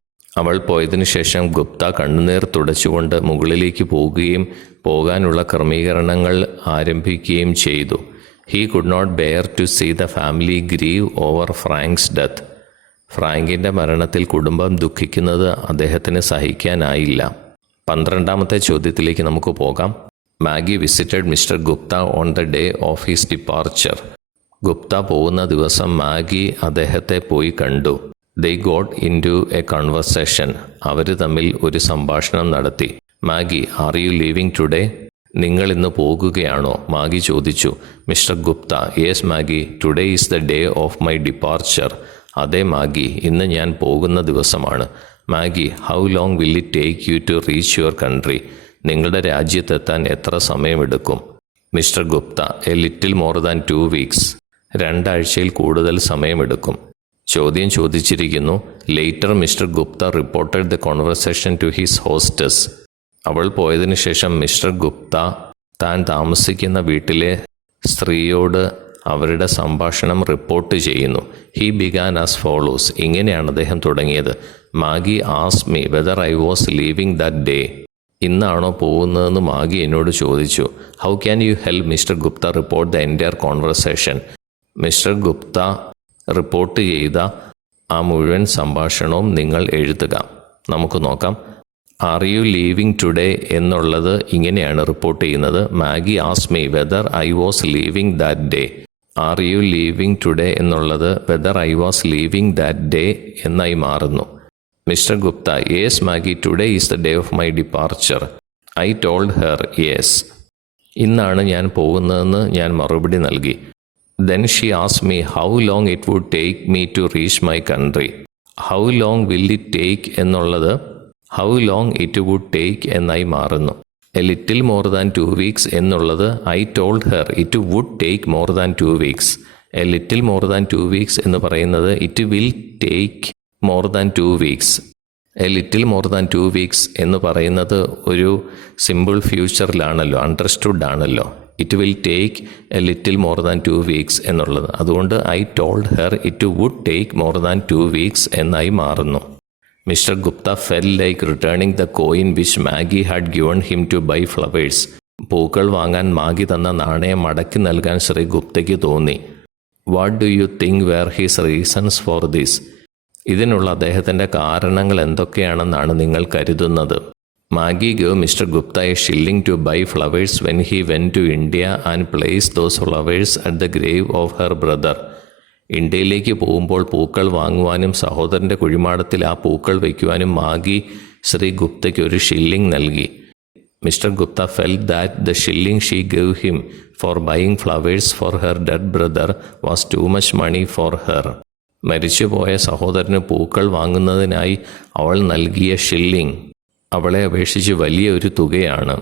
അവൾ പോയതിനു ശേഷം ഗുപ്ത കണ്ണുനീർ തുടച്ചുകൊണ്ട് മുകളിലേക്ക് പോകുകയും പോകാനുള്ള ക്രമീകരണങ്ങൾ ആരംഭിക്കുകയും ചെയ്തു. He could not bear to see the family grieve over Frank's death. ഫ്രാങ്കിൻ്റെ മരണത്തിൽ കുടുംബം ദുഃഖിക്കുന്നത് അദ്ദേഹത്തിന് സഹിക്കാനായില്ല. 12ാമത്തെ ചോദ്യത്തിലേക്ക് നമുക്ക് പോകാം. Maggie visited mister Gupta on the day of his departure. Gupta പോകുന്ന ദിവസം മാഗി അദ്ദേഹത്തെ പോയി കണ്ടു. They got into a conversation. അവർ തമ്മിൽ ഒരു സംഭാഷണം നടത്തി. Maggie, are you leaving today? നിങ്ങൾ ഇന്ന് പോകുകയാണോ? മാഗി ചോദിച്ചു. Mister Gupta, yes Maggie, today is the day of my departure. അതെ മാഗി, ഇന്ന് ഞാൻ പോകുന്ന ദിവസമാണ്. Maggie, how long will it take you to reach your country? നിങ്ങളുടെ രാജ്യത്തെത്താൻ എത്ര സമയമെടുക്കും? Mister Gupta, a little more than 2 weeks. 2 ആഴ്ചയിൽ കൂടുതൽ സമയമെടുക്കും. ചോദ്യം ചോദിച്ചിരിക്കുന്നു. Later mister Gupta reported the conversation to his hostess. അവൾ പോയതിനു ശേഷം മിസ്റ്റർ ഗുപ്ത താൻ താമസിക്കുന്ന വീട്ടിലെ സ്ത്രീയോട് അവരുടെ സംഭാഷണം റിപ്പോർട്ട് ചെയ്യുന്നു. He began as follows. ഇങ്ങനെയാണ് അദ്ദേഹം തുടങ്ങിയത്. Maggie asked me whether I was leaving that day. ഇന്നാണോ പോകുന്നതെന്ന് മാഗി എന്നോട് ചോദിച്ചു. How can you help mister Gupta report the entire conversation? Mister Gupta report ചെയ്ത ആ മുഴുവൻ സംഭാഷണവും നിങ്ങൾ എഴുതുക. നമുക്ക് നോക്കാം. ആർ യു ലീവിങ് ടുഡേ എന്നുള്ളത് ഇങ്ങനെയാണ് റിപ്പോർട്ട് ചെയ്യുന്നത്. Maggie asked me whether I was leaving that day. Are you leaving today എന്നുള്ളത് whether I was leaving that day എന്നായി മാറുന്നു. Mister Gupta, yes Maggie, today is the day of my departure. I told her yes. ഇന്നാണ് ഞാൻ പോകുന്നതെന്ന് ഞാൻ മറുപടി നൽകി. Then she asked me how long it would take me to reach my country. How long will it take എന്നുള്ളത് how long it would take എന്നായി മാറുന്നു. A little more than 2 weeks എന്നുള്ളത് I told her it would take more than 2 weeks. A little more than 2 weeks എന്ന് പറയുന്നത് it will take more than 2 weeks. A little more than 2 weeks എന്ന് പറയുന്നത് ഒരു സിമ്പിൾ ഫ്യൂച്ചറിലാണല്ലോ, അണ്ടർസ്റ്റുഡ് ആണല്ലോ. It will take a little more than 2 weeks എന്നുള്ളത്. അതുകൊണ്ട് I told her it would take more than 2 weeks എന്നായി മാറുന്നു. Mister Gupta felt like returning the coin which Maggie had given him to buy flowers. പൂക്കൾ വാങ്ങാൻ മാഗി തന്ന നാണയം മടക്കി നൽകാൻ ശ്രീ ഗുപ്തയ്ക്ക് തോന്നി. What do you think were his reasons for this? ഇതിനുള്ള അദ്ദേഹത്തിൻ്റെ കാരണങ്ങൾ എന്തൊക്കെയാണെന്നാണ് നിങ്ങൾ കരുതുന്നത്? Maggie gave mister Gupta a shilling to buy flowers when he went to India and place those flowers at the grave of her brother. ഇന്ത്യയിലേക്ക് പോകുമ്പോൾ പൂക്കൾ വാങ്ങുവാനും സഹോദരൻ്റെ കുഴിമാടത്തിൽ ആ പൂക്കൾ വയ്ക്കുവാനും മാഗി ശ്രീ ഗുപ്തയ്ക്ക് 1 ഷില്ലിംഗ് നൽകി. Mister Gupta felt that the shilling she gave him for buying flowers four her dead brother was too much money for her. മരിച്ചുപോയ സഹോദരന് പൂക്കൾ വാങ്ങുന്നതിനായി അവൾ നൽകിയ ഷില്ലിംഗ് അവളെ അപേക്ഷിച്ച് വലിയ ഒരു തുകയാണ്.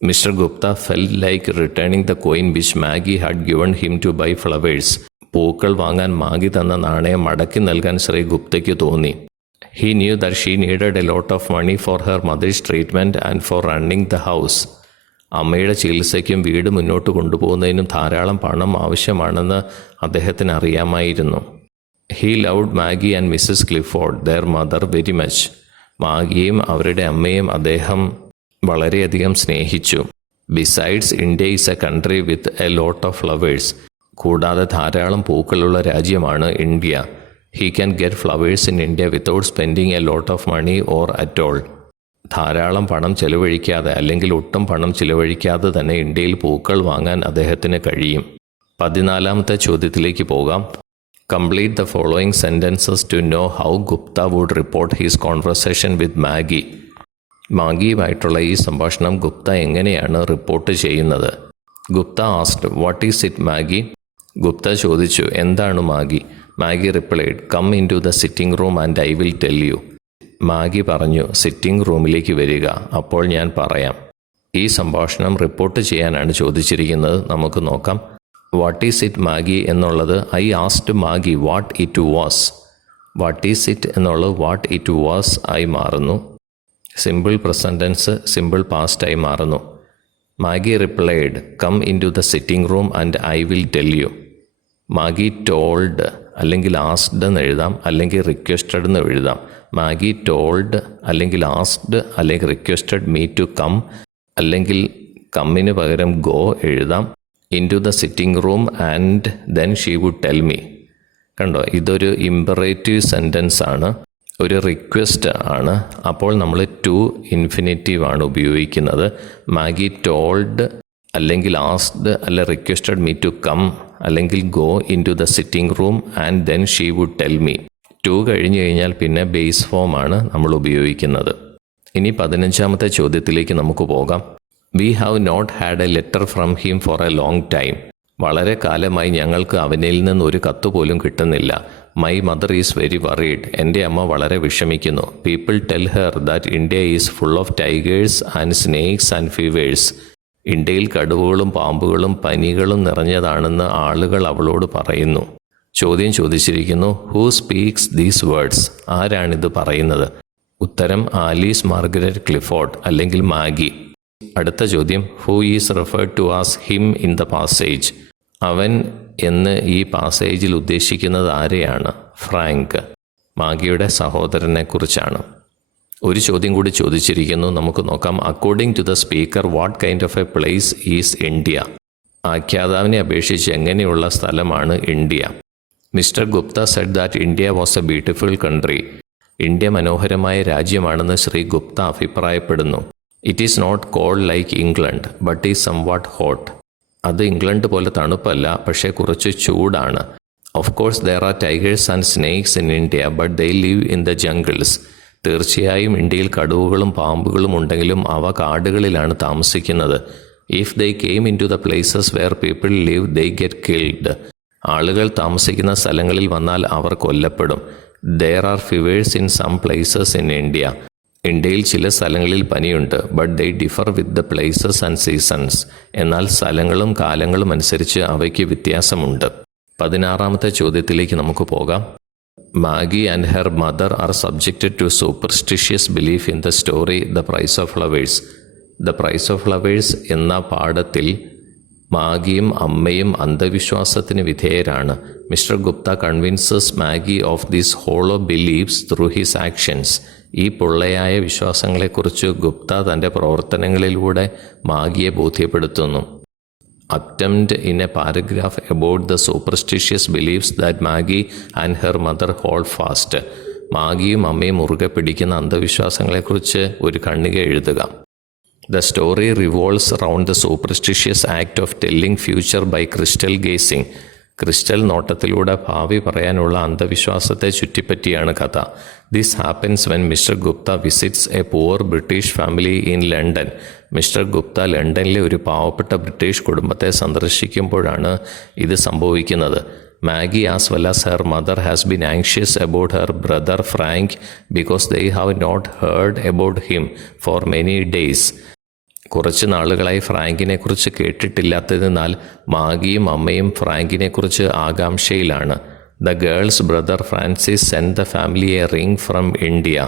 Mister Gupta felt like returning the coin which Maggie had given him to buy flowers. പൂക്കൾ വാങ്ങാൻ മാഗി തന്ന നാണയം മടക്കി നൽകാൻ ശ്രീ ഗുപ്തയ്ക്ക് തോന്നി. He knew that she needed a lot of money for her mother's treatment and for running the house. അമ്മയുടെ ചികിത്സയ്ക്കും വീട് മുന്നോട്ട് കൊണ്ടുപോകുന്നതിനും ധാരാളം പണം ആവശ്യമാണെന്ന് അദ്ദേഹത്തിന് അറിയാമായിരുന്നു. He loved Maggie and Mrs Clifford their mother very much. മാഗിയും അവരുടെ അമ്മയും അദ്ദേഹം വളരെയധികം സ്നേഹിച്ചു. Besides, India is a country with a lot of flowers. കൂടാതെ ധാരാളം പൂക്കളുള്ള രാജ്യമാണ് India. He can get flowers in India without spending a lot of money or at all. ധാരാളം പണം ചിലവഴിക്കാതെ അല്ലെങ്കിൽ ഒട്ടും പണം ചിലവഴിക്കാതെ തന്നെ ഇന്ത്യയിൽ പൂക്കൾ വാങ്ങാൻ അദ്ദേഹത്തിന് കഴിയും. 14ാമത്തെ ചോദ്യത്തിലേക്ക് പോകാം. Complete the following sentences to know how Gupta would report his conversation with Maggie. മാഗിയുമായിട്ടുള്ള ഈ സംഭാഷണം ഗുപ്ത എങ്ങനെയാണ് റിപ്പോർട്ട് ചെയ്യുന്നത്? Gupta asked, what is it Maggie? Gupta ചോദിച്ചു, എന്താണ് Maggie? Maggie replied, come in to the sitting room and I will tell you. Maggie പറഞ്ഞു, സിറ്റിംഗ് റൂമിലേക്ക് വരിക, അപ്പോൾ ഞാൻ പറയാം. ഈ സംഭാഷണം റിപ്പോർട്ട് ചെയ്യാനാണ് ചോദിച്ചിരിക്കുന്നത്. നമുക്ക് നോക്കാം. വാട്ട് ഈസ് ഇറ്റ് മാഗി എന്നുള്ളത് I asked Maggie what it was. What is it എന്നുള്ളത് വാട്ട് ഇറ്റ് വാസ് ആയി മാറുന്നു. സിമ്പിൾ പ്രസൻറ്റ് ടെൻസ് സിമ്പിൾ പാസ്റ്റായി മാറുന്നു. Maggie replied come in to the sitting room and I will tell you. Maggie told അല്ലെങ്കിൽ ആസ്ക്ഡ് എന്ന് എഴുതാം, അല്ലെങ്കിൽ റിക്വസ്റ്റഡ് എന്ന് എഴുതാം. മാഗി ടോൾഡ് അല്ലെങ്കിൽ ആസ്ക്ഡ് അല്ലെങ്കിൽ റിക്വസ്റ്റഡ് മീ ടു കം, അല്ലെങ്കിൽ കമ്മിന് പകരം ഗോ എഴുതാം. In to the sitting room and then she would tell me. കണ്ടോ, ഇതൊരു ഇമ്പറേറ്റീവ് സെൻറ്റൻസ് ആണ്, ഒരു റിക്വസ്റ്റ് ആണ്. അപ്പോൾ നമ്മൾ ടു ഇൻഫിനിറ്റീവ് ആണ് ഉപയോഗിക്കുന്നത്. മാഗി ടോൾഡ് അല്ലെങ്കിൽ ആസ്ക്ഡ് അല്ല റിക്വസ്റ്റഡ് മീ ടു കം അല്ലെങ്കിൽ go in to the sitting room and then she would tell me. To കഴിഞ്ഞ് കഴിഞ്ഞാൽ പിന്നെ ബേസ് ഫോമാണ് നമ്മൾ ഉപയോഗിക്കുന്നത്. ഇനി 15ാമത്തെ ചോദ്യത്തിലേക്ക് നമുക്ക് പോകാം. We have not had a letter from him for a long time. വളരെ കാലമായി ഞങ്ങൾക്ക് അവനിൽ നിന്ന് ഒരു കത്ത് പോലും കിട്ടുന്നില്ല. My mother is very worried. എൻ്റെ അമ്മ വളരെ വിഷമിക്കുന്നു. People tell her that India is full of tigers and snakes and fevers. ഇന്ത്യയിൽ കടുവകളും പാമ്പുകളും പനികളും നിറഞ്ഞതാണെന്ന് ആളുകൾ അവളോട് പറയുന്നു. ചോദ്യം ചോദിച്ചിരിക്കുന്നു, ഹൂ സ്പീക്സ് ദീസ് വേർഡ്സ്? ആരാണിത് പറയുന്നത്? ഉത്തരം ആലീസ് മാർഗരറ്റ് ക്ലിഫോർഡ് അല്ലെങ്കിൽ മാഗി. അടുത്ത ചോദ്യം, who is referred to as him in the passage? അവൻ എന്ന് ഈ പാസേജിൽ ഉദ്ദേശിക്കുന്നത് ആരെയാണ്? ഫ്രാങ്ക്, മാഗിയുടെ സഹോദരനെ കുറിച്ചാണ്. ഒരു ചോദ്യം കൂടി ചോദിച്ചിരിക്കുന്നു, നമുക്ക് നോക്കാം. According to the speaker what kind of a place is India? ആഖ്യാതാവിനെ അപേക്ഷിച്ച് എങ്ങനെയുള്ള സ്ഥലമാണ് India? Mister Gupta said that India was a beautiful country. India മനോഹരമായ രാജ്യമാണെന്ന് ശ്രീ ഗുപ്ത അഭിപ്രായപ്പെടുന്നു. It is not cold like England but is somewhat hot. അത് ഇംഗ്ലണ്ട് പോലെ തണുപ്പല്ല, പക്ഷേ കുറച്ച് ചൂടാണ്. Of course there are tigers and snakes in India but they live in the jungles. തീർച്ചയായും ഇന്ത്യയിൽ കടുവകളും പാമ്പുകളും ഉണ്ടെങ്കിലും അവ കാടുകളിലാണ് താമസിക്കുന്നത്. If they came in to the places where people live they get killed. ആളുകൾ താമസിക്കുന്ന സ്ഥലങ്ങളിൽ വന്നാൽ അവർ കൊല്ലപ്പെടും. There are fevers in some places in India. ഇന്ത്യയിൽ ചില സ്ഥലങ്ങളിൽ പനിയുണ്ട്. But they differ with the places and seasons. എന്നാൽ സ്ഥലങ്ങളും കാലങ്ങളും അനുസരിച്ച് അവയ്ക്ക് വ്യത്യാസമുണ്ട്. 16ാമത്തെ ചോദ്യത്തിലേക്ക് നമുക്ക് പോകാം. Maggie and her mother are subjected to superstitious belief in the story the price of flowers. The price of flowers എന്ന പാഠത്തിൽ മാഗിയും അമ്മയും അന്ധവിശ്വാസത്തിന് വിധേയരാണ്. Mister Gupta convinces Maggie of these hollow beliefs through his actions. ഈ പൊള്ളയായ വിശ്വാസങ്ങളെക്കുറിച്ച് ഗുപ്ത തൻ്റെ പ്രവർത്തനങ്ങളിലൂടെ മാഗിയെ ബോധ്യപ്പെടുത്തുന്നു. Attempt in a paragraph about the superstitious beliefs that Maggie and her mother hold fast. മാഗിയും അമ്മയും മുറുകെ പിടിക്കുന്ന അന്ധവിശ്വാസങ്ങളെക്കുറിച്ച് ഒരു ഖണ്ഡിക എഴുതുക. The story revolves around the superstitious act of telling future by crystal gazing. Crystal നോട്ടത്തിലൂടെ ഭാവി പറയാനുള്ള അന്ധവിശ്വാസത്തെ ചുറ്റിപ്പറ്റിയാണ് കഥ. This happens when mister Gupta visits a poor British family in London. Mister Gupta ലണ്ടനിലെ ഒരു പാവപ്പെട്ട ബ്രിട്ടീഷ് കുടുംബത്തെ സന്ദർശിക്കുമ്പോഴാണ് ഇത് സംഭവിക്കുന്നത്. Maggie as well as her mother has been anxious about her brother Frank because they have not heard about him for many days. കുറച്ച് നാളുകളായി ഫ്രാങ്കിനെക്കുറിച്ച് കേട്ടിട്ടില്ലാത്തതിനാൽ മാഗിയും അമ്മയും ഫ്രാങ്കിനെക്കുറിച്ച് ആകാംക്ഷയിലാണ്. The girl's brother Francis send the family A ring from India.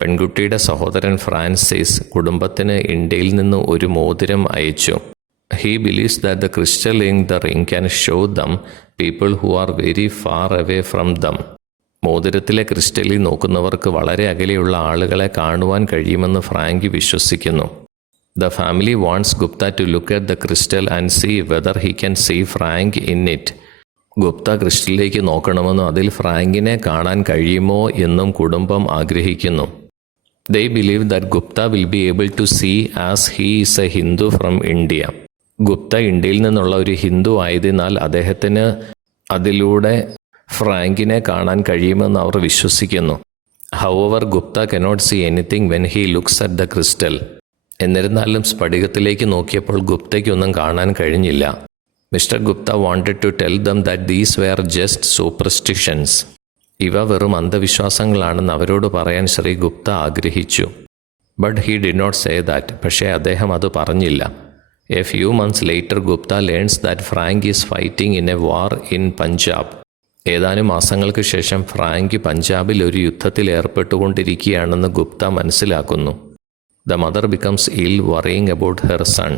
പെൺകുട്ടിയുടെ സഹോദരൻ ഫ്രാൻസിസ് കുടുംബത്തിന് ഇന്ത്യയിൽ നിന്ന് ഒരു മോതിരം അയച്ചു. He believes that the crystal in the ring can show them people who are very far away from them. മോതിരത്തിലെ ക്രിസ്റ്റലിൽ നോക്കുന്നവർക്ക് വളരെ അകലെയുള്ള ആളുകളെ കാണുവാൻ കഴിയുമെന്ന് ഫ്രാങ്കി വിശ്വസിക്കുന്നു. The family wants Gupta to look at the crystal and see whether he can see Frank in it. Gupta ക്രിസ്റ്റലിലേക്ക് നോക്കണമെന്നും അതിൽ ഫ്രാങ്കിനെ കാണാൻ കഴിയുമോ എന്നും കുടുംബം ആഗ്രഹിക്കുന്നു. They believe that Gupta will be able to see as he is a Hindu from India. Gupta ഇന്ത്യയിൽ നിന്നുള്ള ഒരു ഹിന്ദു ആയതിനാൽ അദ്ദേഹത്തിന് അതിലൂടെ ഫ്രാങ്കിനെ കാണാൻ കഴിയുമെന്ന് അവർ വിശ്വസിക്കുന്നു. However, Gupta cannot see anything when he looks at the crystal. എന്നിരുന്നാലും സ്ഫടികത്തിലേക്ക് നോക്കിയപ്പോൾ ഗുപ്തയ്ക്കൊന്നും കാണാൻ കഴിഞ്ഞില്ല. Mister Gupta wanted to tell them that these were just superstitions. ഇവ വെറും അന്ധവിശ്വാസങ്ങളാണെന്ന് അവരോട് പറയാൻ ശ്രീ ഗുപ്ത ആഗ്രഹിച്ചു. But he did not say that. പക്ഷേ അദ്ദേഹം അത് പറഞ്ഞില്ല. A few months later Gupta learns that Frank is fighting in a war in Punjab. ഏതാനും മാസങ്ങൾക്ക് ശേഷം ഫ്രാങ്ക് പഞ്ചാബിൽ ഒരു യുദ്ധത്തിൽ ഏർപ്പെട്ടുകൊണ്ടിരിക്കുകയാണെന്ന് ഗുപ്ത മനസ്സിലാക്കുന്നു. The mother becomes ill worrying about her son.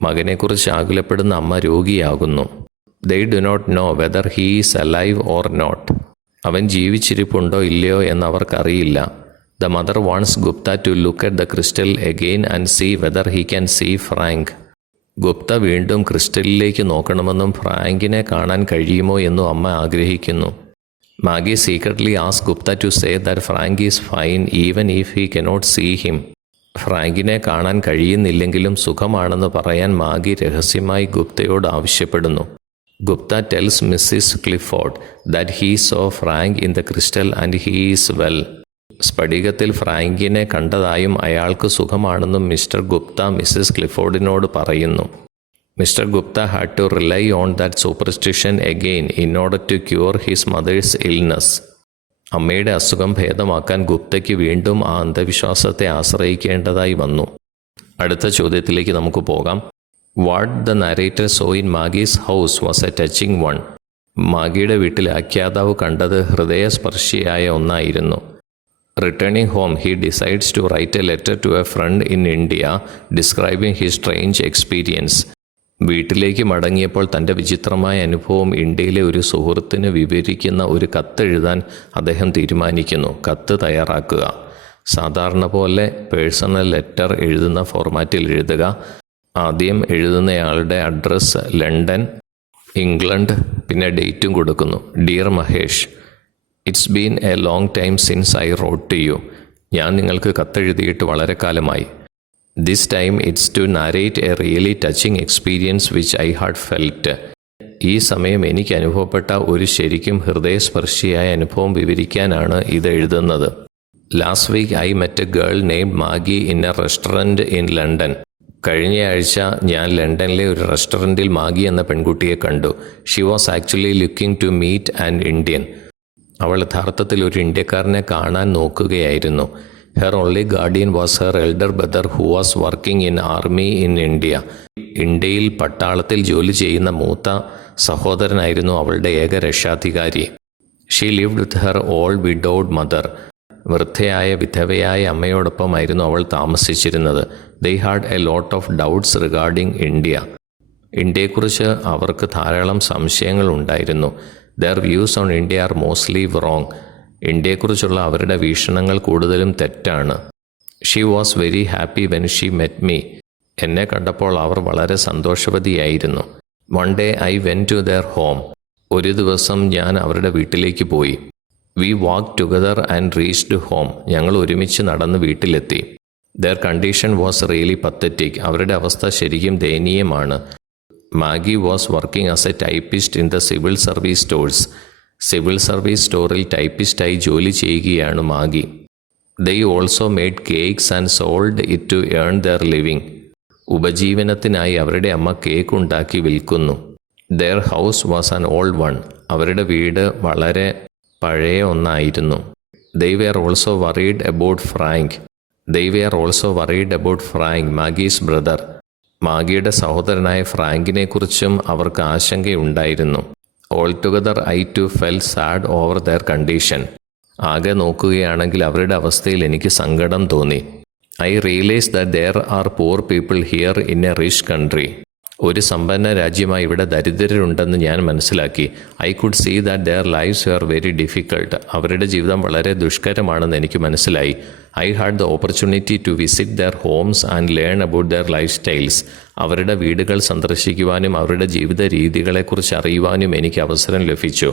മകനെക്കുറിച്ച് ആകുലപ്പെടുന്ന അമ്മ രോഗിയാകുന്നു. They do not know whether he is alive or not. അവൻ ജീവിച്ചിരിപ്പുണ്ടോ ഇല്ലയോ എന്നവർക്കറിയില്ല. The mother wants Gupta to look at the crystal again and see whether he can see Frank. Gupta വീണ്ടും ക്രിസ്റ്റലിലേക്ക് നോക്കണമെന്നും ഫ്രാങ്കിനെ കാണാൻ കഴിയുമോ എന്നും അമ്മ ആഗ്രഹിക്കുന്നു. Maggie secretly ask Gupta to say that Frank is fine even if he cannot see him. ഫ്രാങ്കിനെ കാണാൻ കഴിയുന്നില്ലെങ്കിലും സുഖമാണെന്ന് പറയാൻ മാഗി രഹസ്യമായി ഗുപ്തയോട് ആവശ്യപ്പെടുന്നു. Gupta tells Mrs Clifford that he saw Frank in the crystal and he is well. സ്ഫടികത്തിൽ ഫ്രാങ്കിനെ കണ്ടതായും അയാൾക്ക് സുഖമാണെന്നും മിസ്റ്റർ ഗുപ്ത മിസ്സിസ് ക്ലിഫോർഡിനോട് പറയുന്നു. Mr Gupta had to rely on that superstition again in order to cure his mother's illness. അമ്മയുടെ അസുഖം ഭേദമാക്കാൻ ഗുപ്തയ്ക്ക് വീണ്ടും ആ അന്ധവിശ്വാസത്തെ ആശ്രയിക്കേണ്ടതായി വന്നു. അടുത്ത ചോദ്യത്തിലേക്ക് നമുക്ക് പോകാം. What the narrator saw in Maggie's house was a touching one. മാഗിയുടെ വീട്ടിൽ ആഖ്യാതാവ് കണ്ടത് ഹൃദയസ്പർശിയായ ഒന്നായിരുന്നു. Returning home he decides to write a letter to a friend in India describing his strange experience. വീട്ടിലേക്ക് മടങ്ങിയപ്പോൾ തൻ്റെ വിചിത്രമായ അനുഭവം ഇന്ത്യയിലെ ഒരു സുഹൃത്തിന് വിവരിക്കുന്ന ഒരു കത്തെഴുതാൻ അദ്ദേഹം തീരുമാനിക്കുന്നു. കത്ത് തയ്യാറാക്കുക. സാധാരണ പോലെ പേഴ്സണൽ ലെറ്റർ എഴുതുന്ന ഫോർമാറ്റിൽ എഴുതുക. ആദ്യം എഴുതുന്നയാളുടെ അഡ്രസ്സ് ലണ്ടൻ, ഇംഗ്ലണ്ട്, പിന്നെ ഡേറ്റും കൊടുക്കുന്നു. Dear Mahesh, it's been a long time since I wrote to you. ഞാൻ നിങ്ങൾക്ക് കത്തെഴുതിയിട്ട് വളരെ കാലമായി. This time it's to narrate a really touching experience which I had felt. ഈ സമയം എനിക്ക് അനുഭവപ്പെട്ട ഒരു ശരിക്കും ഹൃദയസ്പർശിയായ അനുഭവം വിവരിക്കാനാണ് ഇത് എഴുതുന്നത്. Last week I met a girl named Maggie in a restaurant in London. കഴിഞ്ഞയാഴ്ച ഞാൻ ലണ്ടനിലെ ഒരു റെസ്റ്റോറൻറ്റിൽ മാഗി എന്ന പെൺകുട്ടിയെ കണ്ടു. She was actually looking to meet an Indian. അവൾ യഥാർത്ഥത്തിൽ ഒരു ഇന്ത്യക്കാരനെ കാണാൻ നോക്കുകയായിരുന്നു. Her only guardian was her elder brother who was working in army in India. ഇന്ത്യയിൽ പട്ടാളത്തിൽ ജോലി ചെയ്യുന്ന മൂത്ത സഹോദരനായിരുന്നു അവളുടെ ഏക രക്ഷാധികാരി. She lived with her old widowed mother. വൃദ്ധയായ വിധവയായ അമ്മയോടൊപ്പമായിരുന്നു അവൾ താമസിച്ചിരുന്നത്. They had a lot of doubts regarding India. ഇന്ത്യയെക്കുറിച്ച് അവർക്ക് ധാരാളം സംശയങ്ങൾ ഉണ്ടായിരുന്നു. Their views on India are mostly wrong. ഇന്ത്യയെക്കുറിച്ചുള്ള അവരുടെ വീക്ഷണങ്ങൾ കൂടുതലും തെറ്റാണ്. She was very happy when she met me. എന്നെ കണ്ടപ്പോൾ അവർ വളരെ സന്തോഷവതിയായിരുന്നു. One day I went to their home. ഒരു ദിവസം ഞാൻ അവരുടെ വീട്ടിലേക്ക് പോയി. We walk together and reached home. ഞങ്ങൾ ഒരുമിച്ച് നടന്ന് വീട്ടിലെത്തി. Their condition was really pathetic. അവരുടെ അവസ്ഥ ശരിക്കും ദയനീയമാണ്. Maggie was working as a typist in the civil service stores. Civil service സ്റ്റോറിൽ ടൈപ്പിസ്റ്റായി ജോലി ചെയ്യുകയാണ് Maggie. They also made cakes and sold it to earn their living. ഉപജീവനത്തിനായി അവരുടെ അമ്മ കേക്ക് ഉണ്ടാക്കി വിൽക്കുന്നു. Their house was an old one. അവരുടെ വീട് വളരെ പഴയ ഒന്നായിരുന്നു. They were also worried about Frank, Maggie's brother. മാഗിയുടെ സഹോദരനായ ഫ്രാങ്കിനെക്കുറിച്ചും അവർക്ക് ആശങ്കയുണ്ടായിരുന്നു. Altogether I too felt sad over their condition. ആകെ നോക്കുകയാണെങ്കിൽ അവരുടെ അവസ്ഥയിൽ എനിക്ക് സങ്കടം തോന്നി. I realized that there are poor people here in a rich country. ഒരു സമ്പന്ന രാജ്യമായി ഇവിടെ ദരിദ്രരുണ്ടെന്ന് ഞാൻ മനസ്സിലാക്കി. I could see that their lives were very difficult. അവരുടെ ജീവിതം വളരെ ദുഷ്കരമാണെന്ന് എനിക്ക് മനസ്സിലായി. I had the opportunity to visit their homes and learn about their lifestyles. അവരുടെ വീടുകൾ സന്ദർശിക്കുവാനും അവരുടെ ജീവിത രീതികളെക്കുറിച്ച് അറിയുവാനും എനിക്ക് അവസരം ലഭിച്ചു.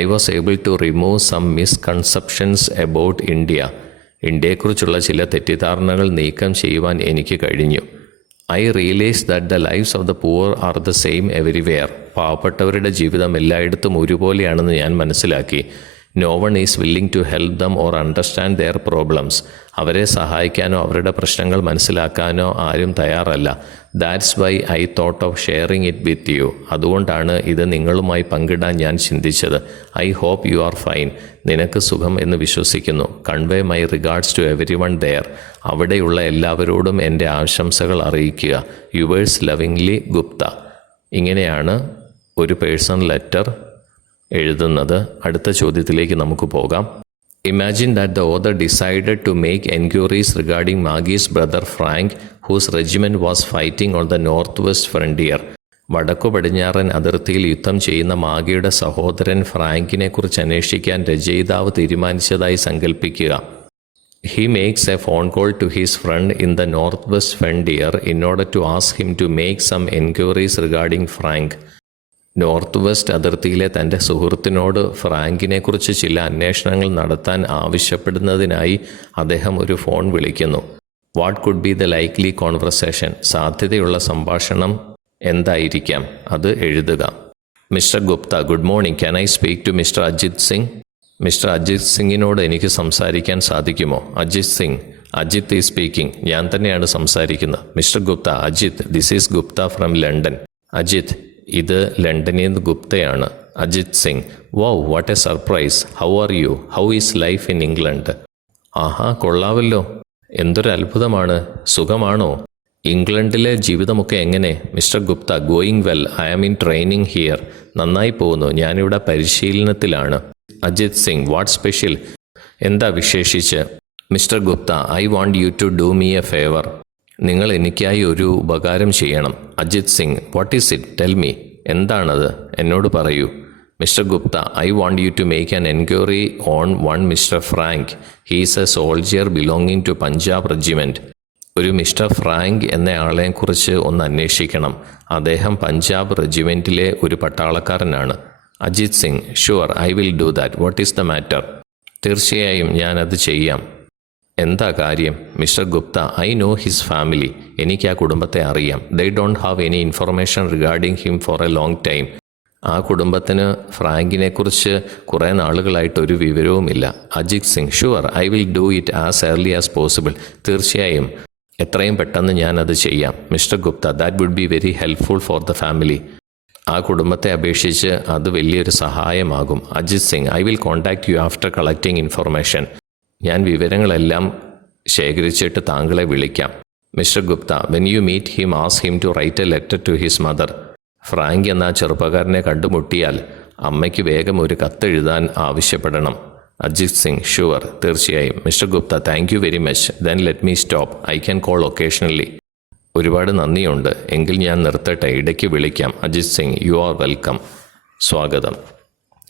I was able to remove some misconceptions about India. ഇന്ത്യയെക്കുറിച്ചുള്ള ചില തെറ്റിദ്ധാരണകൾ നീക്കം ചെയ്യുവാൻ എനിക്ക് കഴിഞ്ഞു. I realized that the lives of the poor are the same everywhere. പാവപ്പെട്ടവരുടെ ജീവിതം എല്ലായിടത്തും ഒരുപോലെയാണെന്ന് ഞാൻ മനസ്സിലാക്കി. No one is willing to help them or understand their problems. അവരെ സഹായിക്കാനോ അവരുടെ പ്രശ്നങ്ങൾ മനസ്സിലാക്കാനോ ആരും തയ്യാറല്ല. That's why I thought of sharing it with you. അതുകൊണ്ടാണ് ഇത് നിങ്ങളുമായി പങ്കിടാൻ ഞാൻ ചിന്തിച്ചത്. I hope you are fine. നിനക്ക് സുഖം എന്ന് വിശ്വസിക്കുന്നു. Convey my regards to everyone there. അവിടെയുള്ള എല്ലാവരോടും എൻ്റെ ആശംസകൾ അറിയിക്കുക. Yours lovingly, Gupta. ഇങ്ങനെയാണ് ഒരു പേഴ്സണൽ ലെറ്റർ എഴുതുന്നത്. അടുത്ത ചോദ്യത്തിലേക്ക് നമുക്ക് പോകാം. Imagine that the author decided to make enquiries regarding Maggie's brother Frank, whose regiment was fighting on the northwest frontier. വടക്കു പടിഞ്ഞാറൻ അതിർത്തിയിൽ യുദ്ധം ചെയ്യുന്ന മാഗിയുടെ സഹോദരൻ ഫ്രാങ്കിനെ കുറിച്ച് അന്വേഷിക്കാൻ രചയിതാവ് തീരുമാനിച്ചതായി സങ്കല്പിക്കുക. He makes a phone call to his friend in the northwest frontier in order to ask him to make some enquiries regarding Frank. North west അതിർത്തിയിലെ തൻ്റെ സുഹൃത്തിനോട് ഫ്രാങ്കിനെക്കുറിച്ച് ചില അന്വേഷണങ്ങൾ നടത്താൻ ആവശ്യപ്പെടുന്നതിനായി അദ്ദേഹം ഒരു ഫോൺ വിളിക്കുന്നു. What could be the likely conversation? സാധ്യതയുള്ള സംഭാഷണം എന്തായിരിക്കാം? അത് എഴുതുക. Mr Gupta, good morning. Can I speak to Mr Ajit Singh? Mr Ajit സിംഗിനോട് എനിക്ക് സംസാരിക്കാൻ സാധിക്കുമോ? Ajit Singh, Ajit is speaking. ഞാൻ തന്നെയാണ് സംസാരിക്കുന്നത്. Mr Gupta, Ajit, this is Gupta from London. Ajit, ഇത് ലണ്ടനിൽ നിന്ന് ഗുപ്തയാണ്. Ajit Singh, wow, what a surprise. How are you? How is life in England? ആഹാ, കൊള്ളാവല്ലോ. എന്തൊരു അത്ഭുതമാണ്. സുഖമാണോ? ഇംഗ്ലണ്ടിലെ ജീവിതമൊക്കെ എങ്ങനെ? Mr Gupta, going well. I am in training here. നന്നായി പോകുന്നു. ഞാനിവിടെ പരിശീലനത്തിലാണ്. Ajit Singh, what special? എന്താ വിശേഷിച്ച്? Mr Gupta, I want you to do me a favour. നിങ്ങൾ എനിക്കായി ഒരു ഉപകാരം ചെയ്യണം. Ajit Singh, what is it? Tell me. എന്താണത്? എന്നോട് പറയൂ. Mr Gupta, I want you to make an enquiry on one Mr Frank. He's a soldier belonging to Punjab regiment. ഒരു മിസ്റ്റർ ഫ്രാങ്ക് എന്നയാളെക്കുറിച്ച് ഒന്ന് അന്വേഷിക്കണം. അദ്ദേഹം പഞ്ചാബ് റെജിമെൻറ്റിലെ ഒരു പട്ടാളക്കാരനാണ്. Ajit Singh, sure, I will do that. What is the matter? തീർച്ചയായും ഞാനത് ചെയ്യാം. എന്താ കാര്യം? Mr Gupta, I know his family. എനിക്ക് ആ കുടുംബത്തെ അറിയാം. They don't have any information regarding him for a long time. ആ കുടുംബത്തിന് ഫ്രാങ്കിനെക്കുറിച്ച് കുറേ നാളുകളായിട്ടൊരു വിവരവുമില്ല. Ajit Singh, sure, I will do it as early as possible. തീർച്ചയായും എത്രയും പെട്ടെന്ന് ഞാനത് ചെയ്യാം. Mister Gupta, that would be very helpful for the family. ആ കുടുംബത്തെ അപേക്ഷിച്ച് അത് വലിയൊരു സഹായമാകും. Ajit Singh, I will contact you after collecting information. ഞാൻ വിവരങ്ങളെല്ലാം ശേഖരിച്ചിട്ട് താങ്കളെ വിളിക്കാം. Mr Gupta, when you meet him ask him to write a letter to his mother. Frank എന്ന ചെറുപ്പക്കാരനെ കണ്ടുമുട്ടിയാൽ അമ്മയ്ക്ക് വേഗം ഒരു കത്തെഴുതാൻ ആവശ്യപ്പെടണം. അജിത് സിംഗ്, ഷുവർ, തീർച്ചയായും. Mr Gupta, thank you very much. Then let me stop. I can call occasionally. ഒരുപാട് നന്ദിയുണ്ട്. എങ്കിൽ ഞാൻ നിർത്തട്ടെ, ഇടയ്ക്ക് വിളിക്കാം. Ajit Singh, you are welcome. സ്വാഗതം.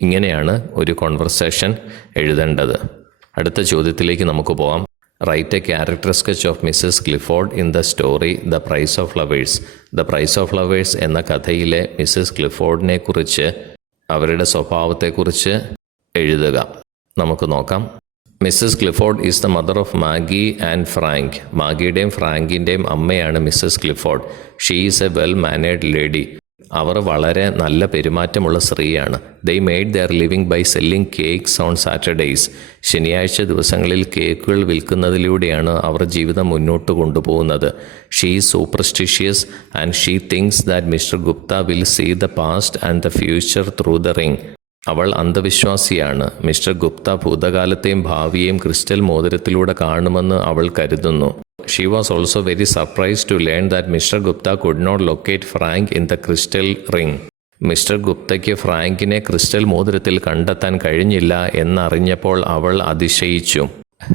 ഇങ്ങനെയാണ് ഒരു കോൺവെർസേഷൻ എഴുതേണ്ടത്. അടുത്ത ചോദ്യത്തിലേക്ക് നമുക്ക് പോകാം. Write a character sketch of Mrs Clifford in the story the price of flowers. The price of flowers എന്ന കഥയിലെ മിസ്സസ് ക്ലിഫോർഡിനെ കുറിച്ച്, അവരുടെ സ്വഭാവത്തെക്കുറിച്ച് എഴുതുക. നമുക്ക് നോക്കാം. Mrs Clifford is the mother of Maggie and Frank. മാഗിയുടെയും ഫ്രാങ്കിൻ്റെയും അമ്മയാണ് Mrs Clifford. She is a well mannered lady. അവർ വളരെ നല്ല പെരുമാറ്റമുള്ള സ്ത്രീയാണ്. They made their living by selling cakes on Saturdays. ശനിയാഴ്ച ദിവസങ്ങളിൽ കേക്കുകൾ വിൽക്കുന്നതിലൂടെയാണ് അവർ ജീവിതം മുന്നോട്ട് കൊണ്ടുപോകുന്നത്. She is superstitious and she thinks that Mr Gupta will see the past and the future through the ring. അവൾ അന്ധവിശ്വാസിയാണ്. മിസ്റ്റർ ഗുപ്ത ഭൂതകാലത്തെയും ഭാവിയെയും ക്രിസ്റ്റൽ മോതിരത്തിലൂടെ കാണുമെന്ന് അവൾ കരുതുന്നു. She was also very surprised to learn that Mr. Gupta could not locate Frank in the crystal ring. Mr ഗുപ്തയ്ക്ക് ഫ്രാങ്കിനെ ക്രിസ്റ്റൽ മോതിരത്തിൽ കണ്ടെത്താൻ കഴിഞ്ഞില്ല എന്നറിഞ്ഞപ്പോൾ അവൾ അതിശയിച്ചു.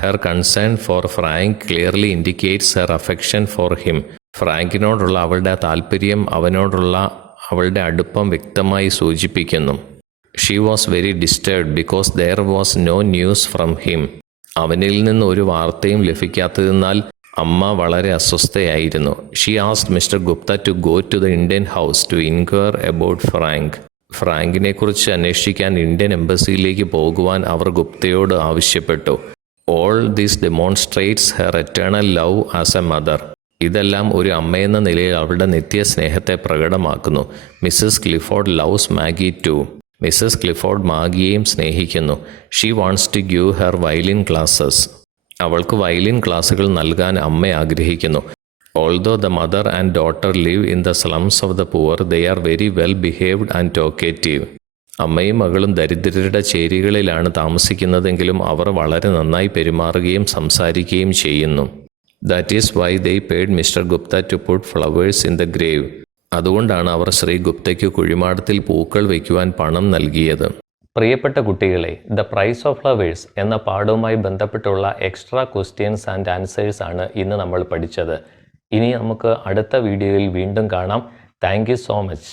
Her concern for Frank clearly indicates her affection for him. ഫ്രാങ്കിനോടുള്ള അവളുടെ താല്പര്യം അവനോടുള്ള അവളുടെ അടുപ്പം വ്യക്തമായി സൂചിപ്പിക്കുന്നു. She was very disturbed because there was no news from him. അവനിൽ നിന്ന് ഒരു വാർത്തയും ലഭിക്കാത്തതിനാൽ അമ്മ വളരെ അസ്വസ്ഥയായിരുന്നു. She asked Mr Gupta to go to the Indian house to inquire about Frank. ഫ്രാങ്കിനെക്കുറിച്ച് അന്വേഷിക്കാൻ ഇന്ത്യൻ എംബസിയിലേക്ക് പോകുവാൻ അവർ ഗുപ്തയോട് ആവശ്യപ്പെട്ടു. All this demonstrates her eternal love as a mother. ഇതെല്ലാം ഒരു അമ്മയെന്ന നിലയിൽ അവളുടെ നിത്യസ്നേഹത്തെ പ്രകടമാക്കുന്നു. Mrs Clifford loves Maggie too. Mrs Clifford മാഗിയെയും സ്നേഹിക്കുന്നു. She wants to give her violin classes. അവൾക്ക് വയലിൻ ക്ലാസ്സുകൾ നൽകാൻ അമ്മ ആഗ്രഹിക്കുന്നു. Although the mother and daughter live in the slums of the poor, they are very well behaved and talkative. അമ്മയും മകളും ദരിദ്രരുടെ ചേരികളിലാണ് താമസിക്കുന്നതെങ്കിലും അവർ വളരെ നന്നായി പെരുമാറുകയും സംസാരിക്കുകയും ചെയ്യുന്നു. That is why they paid mister Gupta to put flowers in the grave. അതുകൊണ്ടാണ് അവർ ശ്രീ ഗുപ്തയ്ക്ക് കുഴിമാടത്തിൽ പൂക്കൾ വയ്ക്കുവാൻ പണം നൽകിയത്. പ്രിയപ്പെട്ട കുട്ടികളെ, ദ പ്രൈസ് ഓഫ് ഫ്ലവേഴ്സ് എന്ന പാഠവുമായി ബന്ധപ്പെട്ടുള്ള എക്സ്ട്രാ ക്വസ്റ്റ്യൻസ് ആൻഡ് ആൻസേഴ്സ് ആണ് ഇന്ന് നമ്മൾ പഠിച്ചത്. ഇനി നമുക്ക് അടുത്ത വീഡിയോയിൽ വീണ്ടും കാണാം. Thank you so much.